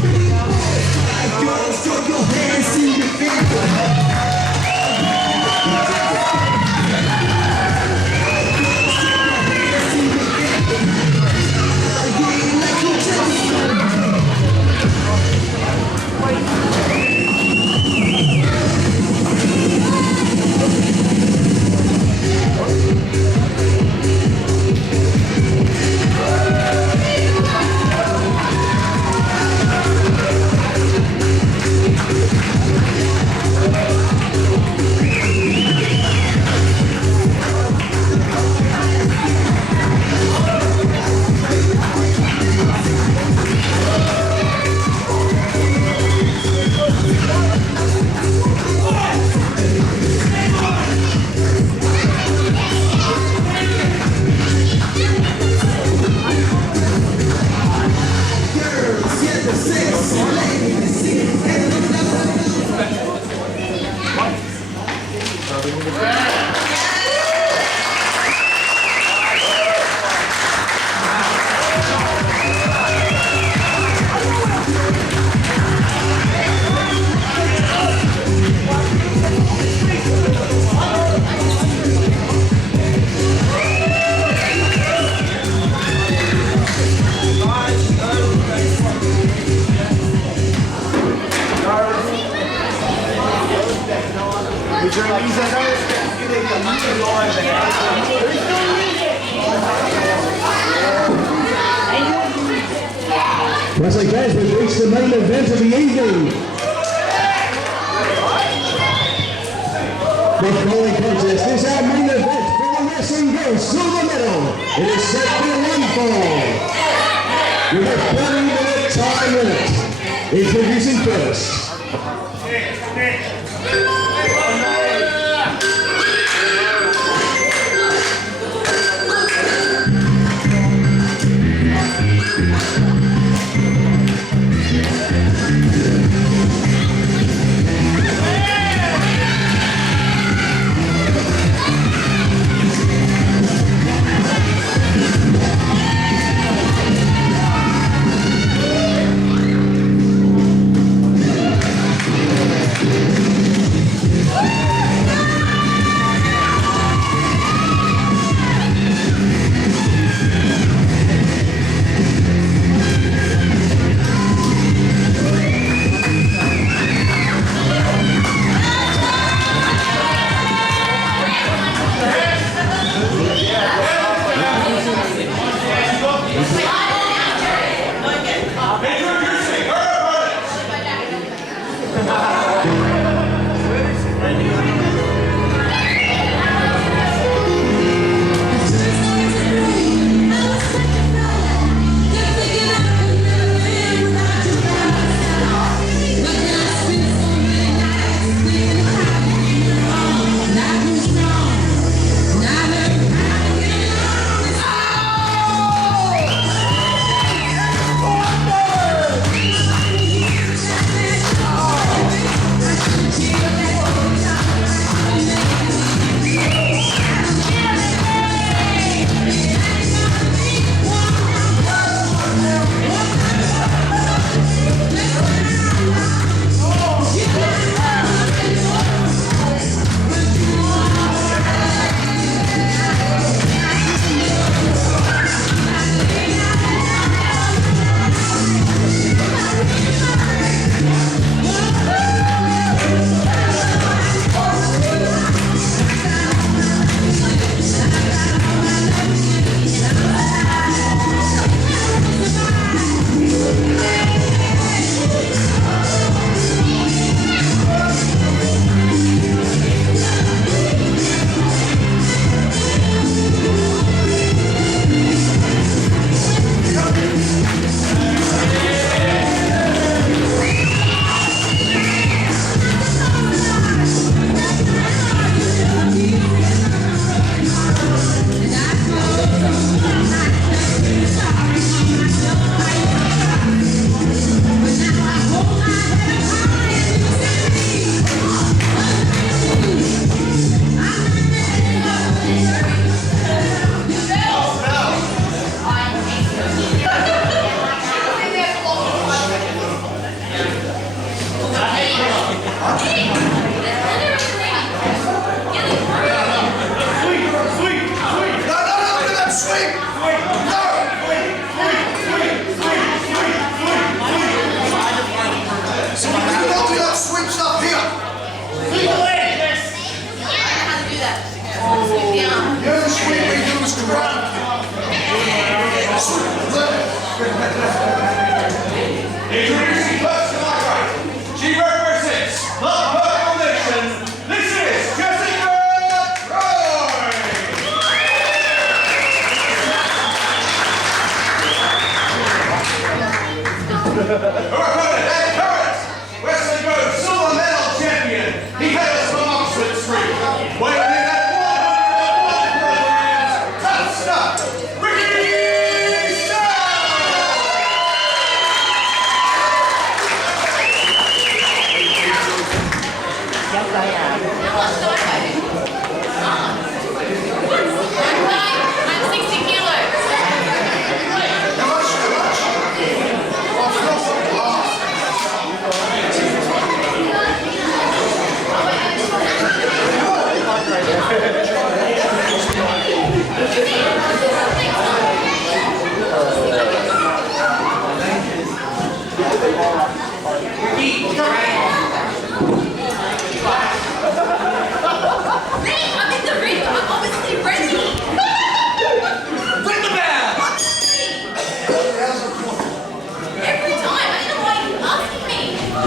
Wrestling fans, we've reached the main event of the evening. The following contest is our main event for the Wrestling Go Silver Medal. It is set for one fall. With a 30-minute time limit. Introducing first. Introducing first to my right, she represents the Purple Nation. This is Jessica Roy. Her opponent at current Wrestling Go Silver Medal champion. He hails from Oxford Street. Weighing in at 101 kilograms, top stuff.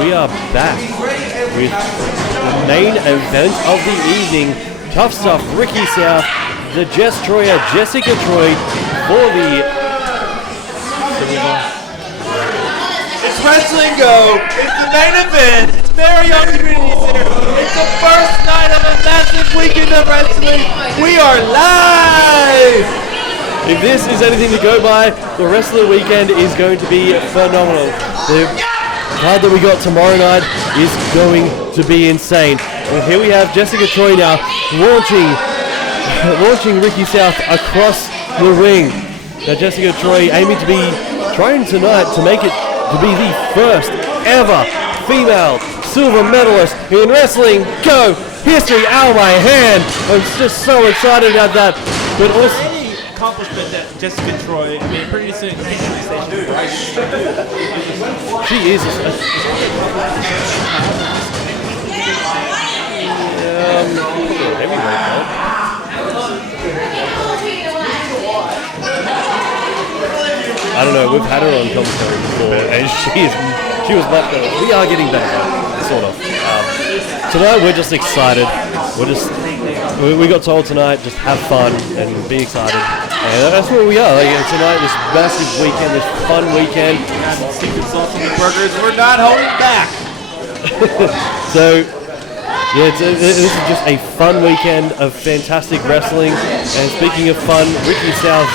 we are back with the main event of the evening. Tough Stuff, Ricky South, the Destroyer, Jessica Troy for the It's Wrestling Go. It's the main event. It's Marion Community Center. It's the first night of a massive weekend of wrestling. We are live. If this is anything to go by, the rest of the weekend is going to be phenomenal. The card that we got tomorrow night is going to be insane. And here we have Jessica Troy now launching Ricky South across the ring. Now Jessica Troy aiming to be trying tonight to make it to be the first ever female silver medalist in Wrestling Go history. Out of my hand. I'm just so excited about that. But also Accomplishment that Jessica Troy, I mean, pretty soon, she is heavyweight belt. I don't know, we've had her on commentary before, and she was left over. We are getting better, sort of. Tonight we're just excited. We got told tonight, just have fun and be excited. And that's where we are. Like, tonight, this massive weekend, this fun weekend. secret sauce on the burgers. We're not holding back. So, yeah, this is just a fun weekend of fantastic wrestling. And speaking of fun, Ricky South's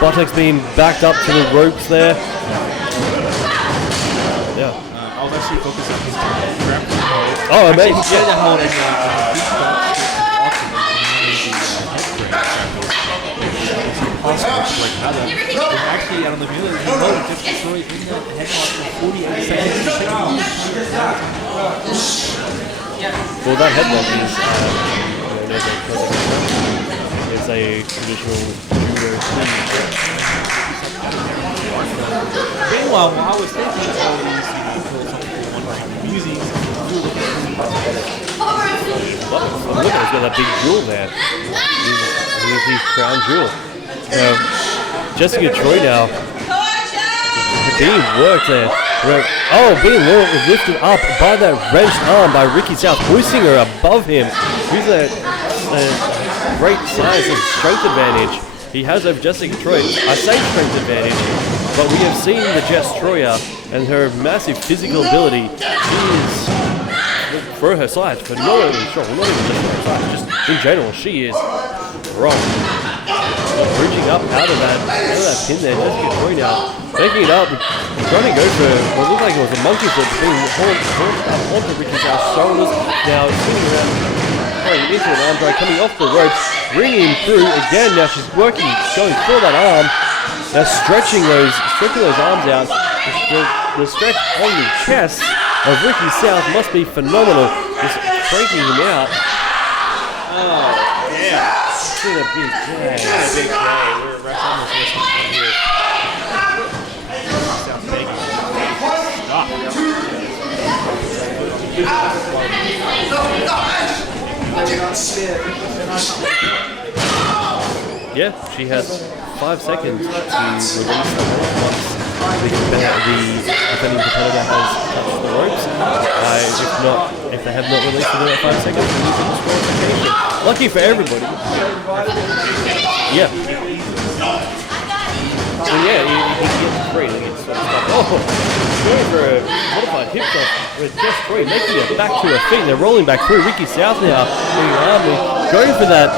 buttocks being backed up to the ropes there. Yeah. I was actually focused on his grappling hold. Oh, amazing. He did that hold actually out on the view, he held just destroyed in that headlock for 48 seconds. Well, that headlock is it's a traditional judo thing. Meanwhile, I was thinking always, using Look at he's got that big jewel there. He's his crown jewel. Jessica Troy now being worked there. Being lifted up by that wrenched arm by Ricky South, hoisting her above him. He's a great size and strength advantage he has over Jessica Troy. I say strength advantage, but we have seen the Destroyer and her massive physical ability. She is, for her size, phenomenally strong. Not even just for her size, just in general, she is strong. Reaching up out of that pin there, Jessica Troy now taking it up, trying to go for what looked like it was a monkey flip, being hauled up onto Ricky South's shoulders. Now spinning around, throwing into an arm drag, coming off the ropes, bringing him through again. Now she's working, going for that arm. Now stretching those arms out. The stretch on the chest of Ricky South must be phenomenal. Just breaking him out. oh, yeah. It's been a big day. We're wrestling this one here. Sounds big. Yeah, she has 5 seconds to release the rope once the defending competitor has touched the ropes. If they have not released it in 5 seconds, we use a disqualification. Lucky for everybody. Yeah. So yeah, he gets free. He gets sort of stuck. Going for a modified hip toss with Jess Troy making it back to her feet. They're rolling back through. Ricky South now going for that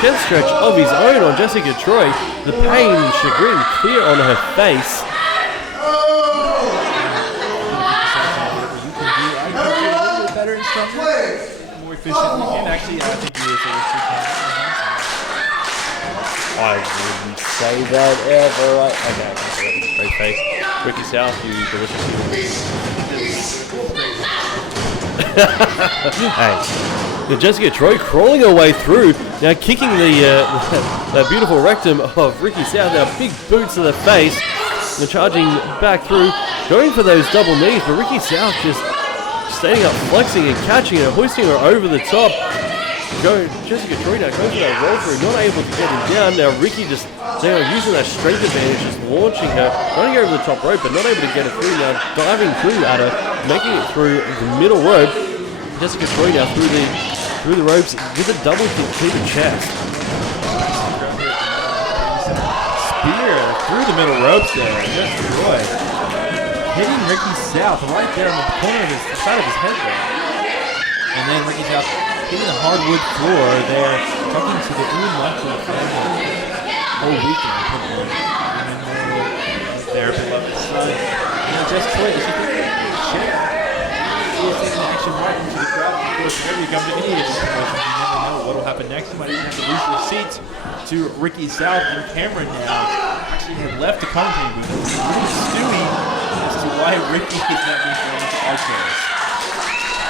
chest stretch of his own on Jessica Troy. The pain and chagrin clear on her face. Better and stronger, more efficient, and actually, I think you were I wouldn't say that ever. Okay, straight face. Ricky South, you delicious. Hey, Jessica Troy crawling her way through, now kicking the beautiful rectum of Ricky South. Now big boots to the face, and charging back through, going for those double knees, but Ricky South just standing up, flexing and catching her, hoisting her over the top. Jessica Troy now goes for that roll through, not able to get him down. Now Ricky just using that strength advantage, just launching her, running over the top rope, but not able to get her through. Now diving through at her, making it through the middle rope. Jessica Troy now through the ropes with a double kick to the chest. Spear through the middle ropes there. Jessica Troy hitting Ricky South right there on the corner of the side of his head there. And then Ricky South hitting the hardwood floor there, talking to the Monkleigh family whole weekend. Their beloved son. Jessica Troy, she took a chair. She is taking action right into the crowd. Of course, whenever you come to any of these promotions, you never know what will happen next. You might even have to lose your seats to Ricky South and Cameron now. Actually have left the commentating booth. It's really stewing as to why Ricky is not being thrown into our chairs.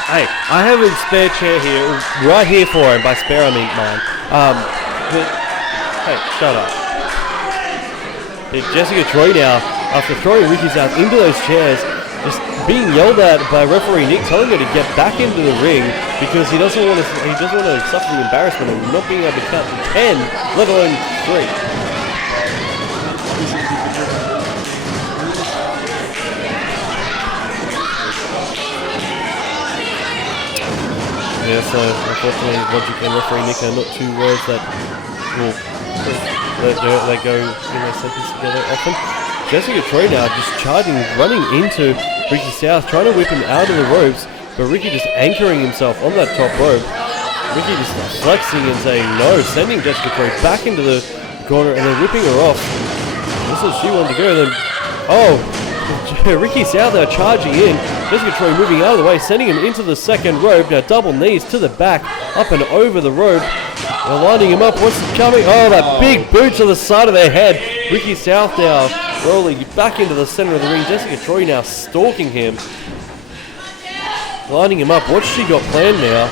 Hey, I have a spare chair here, right here for him. By spare, I mean mine. But, hey, shut up. Jessica Troy now, after throwing Ricky South into those chairs, just being yelled at by referee Nick, telling her to get back into the ring because he doesn't want to suffer the embarrassment of not being able to count to 10, let alone 3. Yeah, so unfortunately, Logic and referee Nick are not two words that they go in a sentence together often. Jessica Troy now just charging, running into Ricky South, trying to whip him out of the ropes, but Ricky just anchoring himself on that top rope. Ricky just flexing and saying no, sending Jessica Troy back into the corner and then whipping her off. This is she wanted to go. Then, Ricky South now charging in. Jessica Troy moving out of the way, sending him into the second rope. Now double knees to the back, up and over the rope. Now lining him up. What's coming? Oh, that big boot to the side of their head. Ricky South now rolling back into the center of the ring. Jessica Troy now stalking him. Lining him up. What's she got planned now?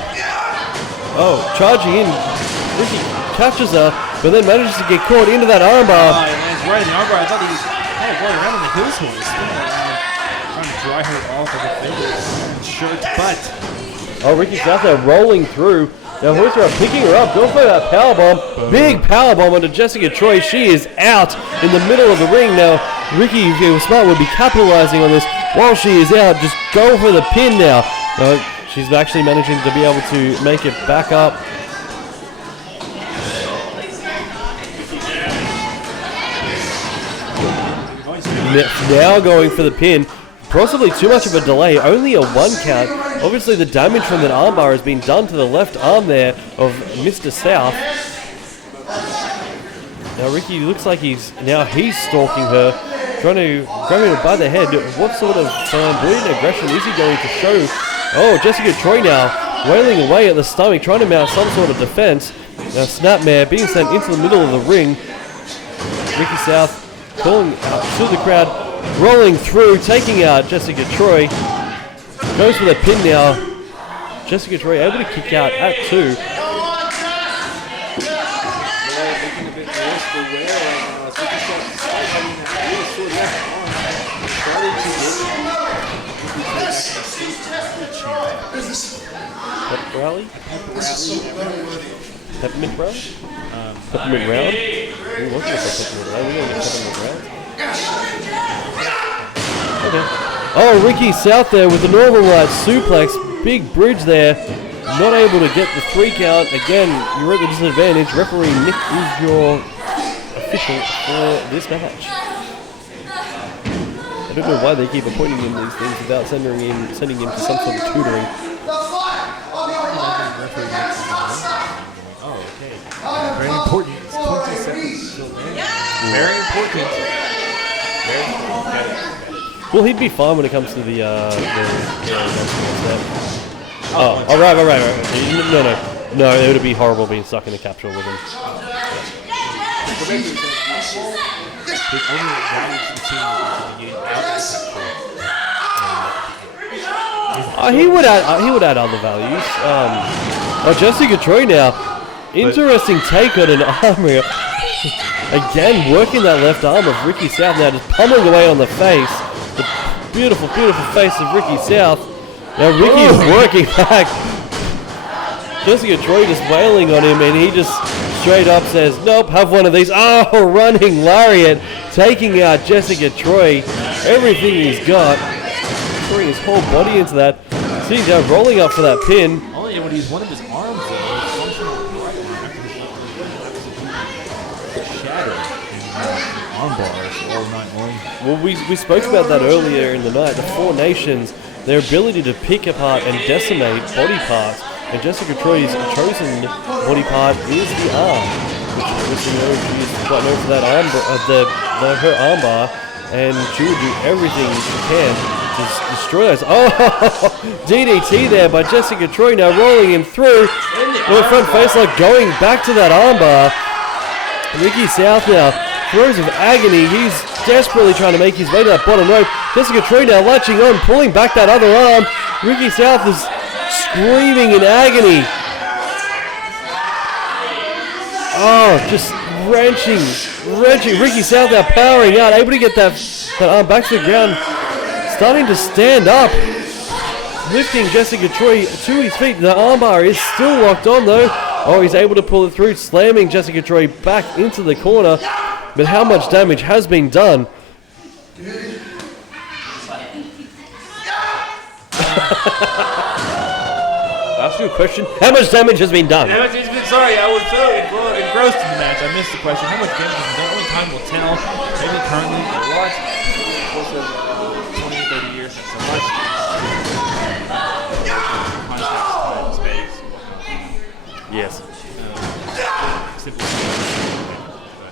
Oh, charging in. Ricky catches her, but then manages to get caught into that armbar. Oh, he lands right in the armbar. I thought he was kind of going around on the hills horse, trying to dry her off of the fingers. Shirt, but oh, Ricky South now rolling through. Now hoists her up, picking her up, going for that powerbomb. Big powerbomb onto Jessica Troy. She is out in the middle of the ring now. Ricky, if he was smart, would be capitalizing on this while she is out. Just go for the pin now. She's actually managing to be able to make it back up. Now going for the pin. Possibly too much of a delay, only a 1 count. Obviously the damage from that armbar has been done to the left arm there of Mr. South. Now Ricky looks like he's stalking her, trying to grab her by the head. What sort of flamboyant aggression is he going to show? Oh, Jessica Troy now wailing away at the stomach, trying to mount some sort of defense. Now Snapmare being sent into the middle of the ring. Ricky South calling out to the crowd, rolling through, taking out Jessica Troy. Goes for the pin now. Jessica Troy able to kick out at 2. Pep rally? Peppermint rally? Peppermint round? Ooh, what's this peppermint round? We're going to get peppermint round. Okay. Oh, Ricky South there with the normal light suplex. Big bridge there. Not able to get the 3 count. Again, you're at the disadvantage. Referee Nick is your official for this match. I don't know why they keep appointing him these things without sending him to some sort of tutoring. oh, okay. Very important. It's 20 seconds till then. Very important. Very important. Well, he'd be fine when it comes to the right. No, it would be horrible being stuck in a capsule with him. He would add other values. Jessica Troy now, interesting take on an arm here. Again, working that left arm of Ricky South now, just pummeling away on the face. The beautiful, beautiful face of Ricky South. Now Ricky is working back. Jessica Troy just wailing on him, and he just straight up says, nope, have one of these. Oh, running lariat, taking out Jessica Troy. Everything he's got. throwing his whole body into that. Sitting down, rolling up for that pin. Only when he's one of his arms, shattered. Arm bars all night long. Well, we spoke about that earlier in the night. The Four Nations, their ability to pick apart and decimate body parts. And Jessica Troy's chosen body part is the arm, which obviously she is quite known for that arm, her arm bar, and she will do everything she can to destroy us. Oh, DDT there by Jessica Troy, now rolling him through with front face lock, going back to that arm bar. Ricky South now, throes of agony. He's desperately trying to make his way to that bottom rope. Jessica Troy now latching on, pulling back that other arm. Ricky South is screaming in agony. Oh, just wrenching. Ricky South now powering out, able to get that arm back to the ground. Starting to stand up. Lifting Jessica Troy to his feet. The armbar is still locked on though. Oh, he's able to pull it through, slamming Jessica Troy back into the corner. But how much damage has been done? Ask you a question. How much damage has been done? Sorry, I was so engrossed in the match. I missed the question. How much damage has been done? Only time will tell. Maybe currently a lot. Close to 20, 30 years. Not so much. Yes.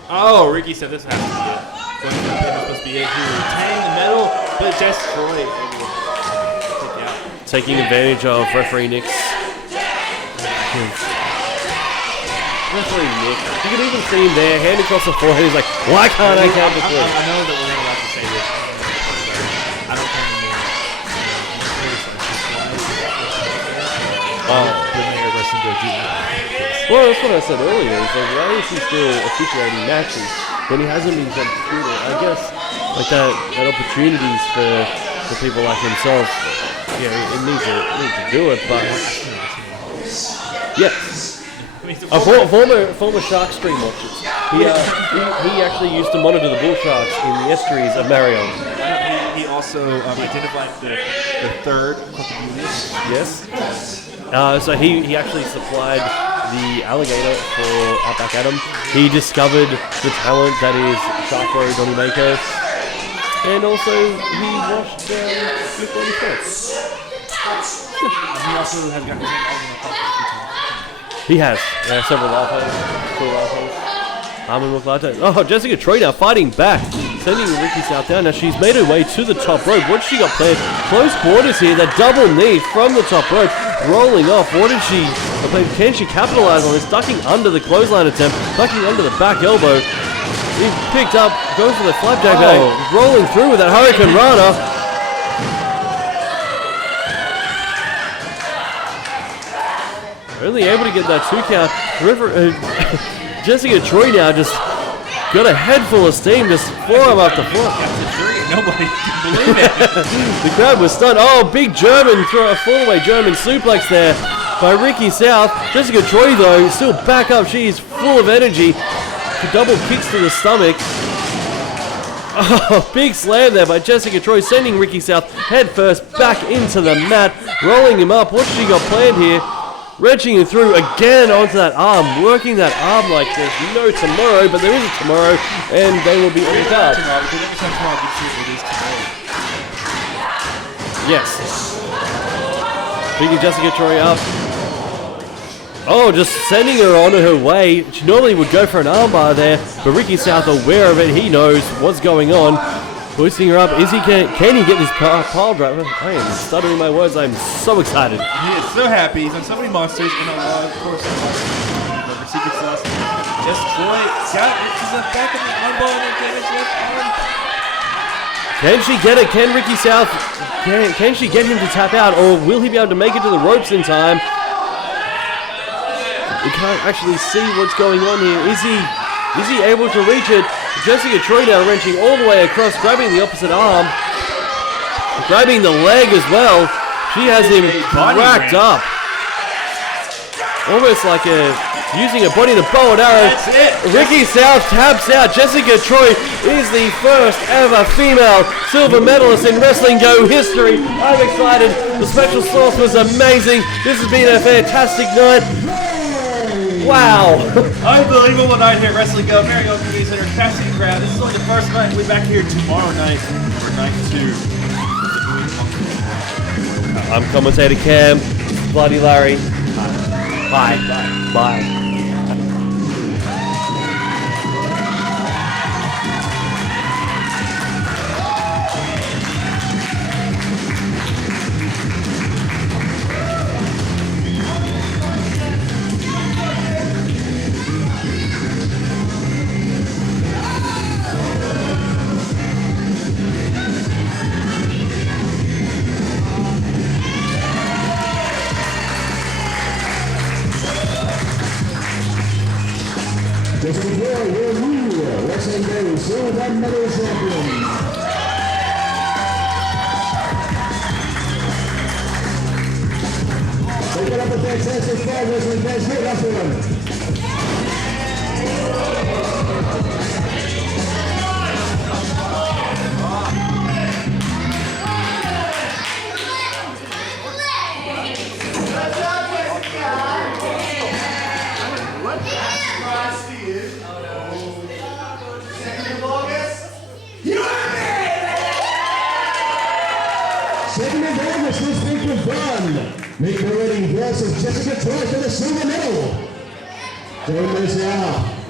Oh, Ricky said this has to be it. Going for the pin was supposed to be it. He was retaining the medal, but Jess Troy able to take it out. Taking advantage of referee Nick. Referee Nick. You can even see him there, hand across the forehead. He's like, why can't I count the three? I know that we're not allowed to say this. I don't think we're well, that's what I said earlier. It's like, why is he still officiating matches when he hasn't been substituted? I guess like that opportunities for people like himself. Yeah, it needs to do it, but yeah. A former shark stream watcher. He actually used to monitor the bull sharks in the estuaries of Marion. He also identified the third contribution. Yes. So he actually supplied the alligator for Outback Adam. He discovered the talent that is Sharko Donnie Mako. And also he washed Mick on his face. He also has gotten He has. Several live holes. Armin with latte. Oh, Jessica Troy now fighting back. Sending Ricky South down. Now she's made her way to the top rope. What's she got planned? Close quarters here. That double knee from the top rope. Rolling off. What did she play? Can she capitalize on this? Ducking under the clothesline attempt. Ducking under the back elbow. He picked up. Goes for the flapjack bag. Rolling through with that Hurricane Rana. Only able to get that 2 count. Jessica Troy now just got a head full of steam, just forearm after forearm. Nobody can believe it. The crowd was stunned. Oh, big German, a fall-away German suplex there by Ricky South. Jessica Troy, though, still back up. She is full of energy. Double kicks to the stomach. Oh, big slam there by Jessica Troy, sending Ricky South head first back into the mat, rolling him up. What's she got planned here? Wrenching him through again onto that arm, working that arm like there's no tomorrow, but there is a tomorrow, and they will be on the card. Yes. Picking Jessica Troy up. Oh, just sending her on her way. She normally would go for an armbar there, but Ricky South, aware of it, he knows what's going on. Boosting her up. Can he get this pile driver? I am stuttering my words. I am so excited. He is so happy. He's on so many monsters, and of course, Secret Sauce. Yes, Troy got it. She's back in the armball and damage left arm. Can she get it? Can Ricky South? Can she get him to tap out, or will he be able to make it to the ropes in time? We can't actually see what's going on here. Is he able to reach it? Jessica Troy now wrenching all the way across, grabbing the opposite arm, grabbing the leg as well. She has him racked up. almost like using a body to bow and arrow. That's it. Ricky South taps out. Jessica Troy is the first ever female silver medalist in Wrestling Go history. I'm excited. The special sauce was amazing. This has been a fantastic night. Wow. Unbelievable night here at Wrestling Go. Very open Community Center. Fantastic crowd. This is only the first night. We'll be back here tomorrow night for night 2. I'm commentator Cam. Bloody Larry. Bye. Bye. Just before your new Wrestling Go Silver Medal champion. Take it up a fantastic fight, Wrestling Guys. Here, that's one. Second of August, this week of fun. Mick Moretti versus Jessica Troy for the silver medal. Don't miss out.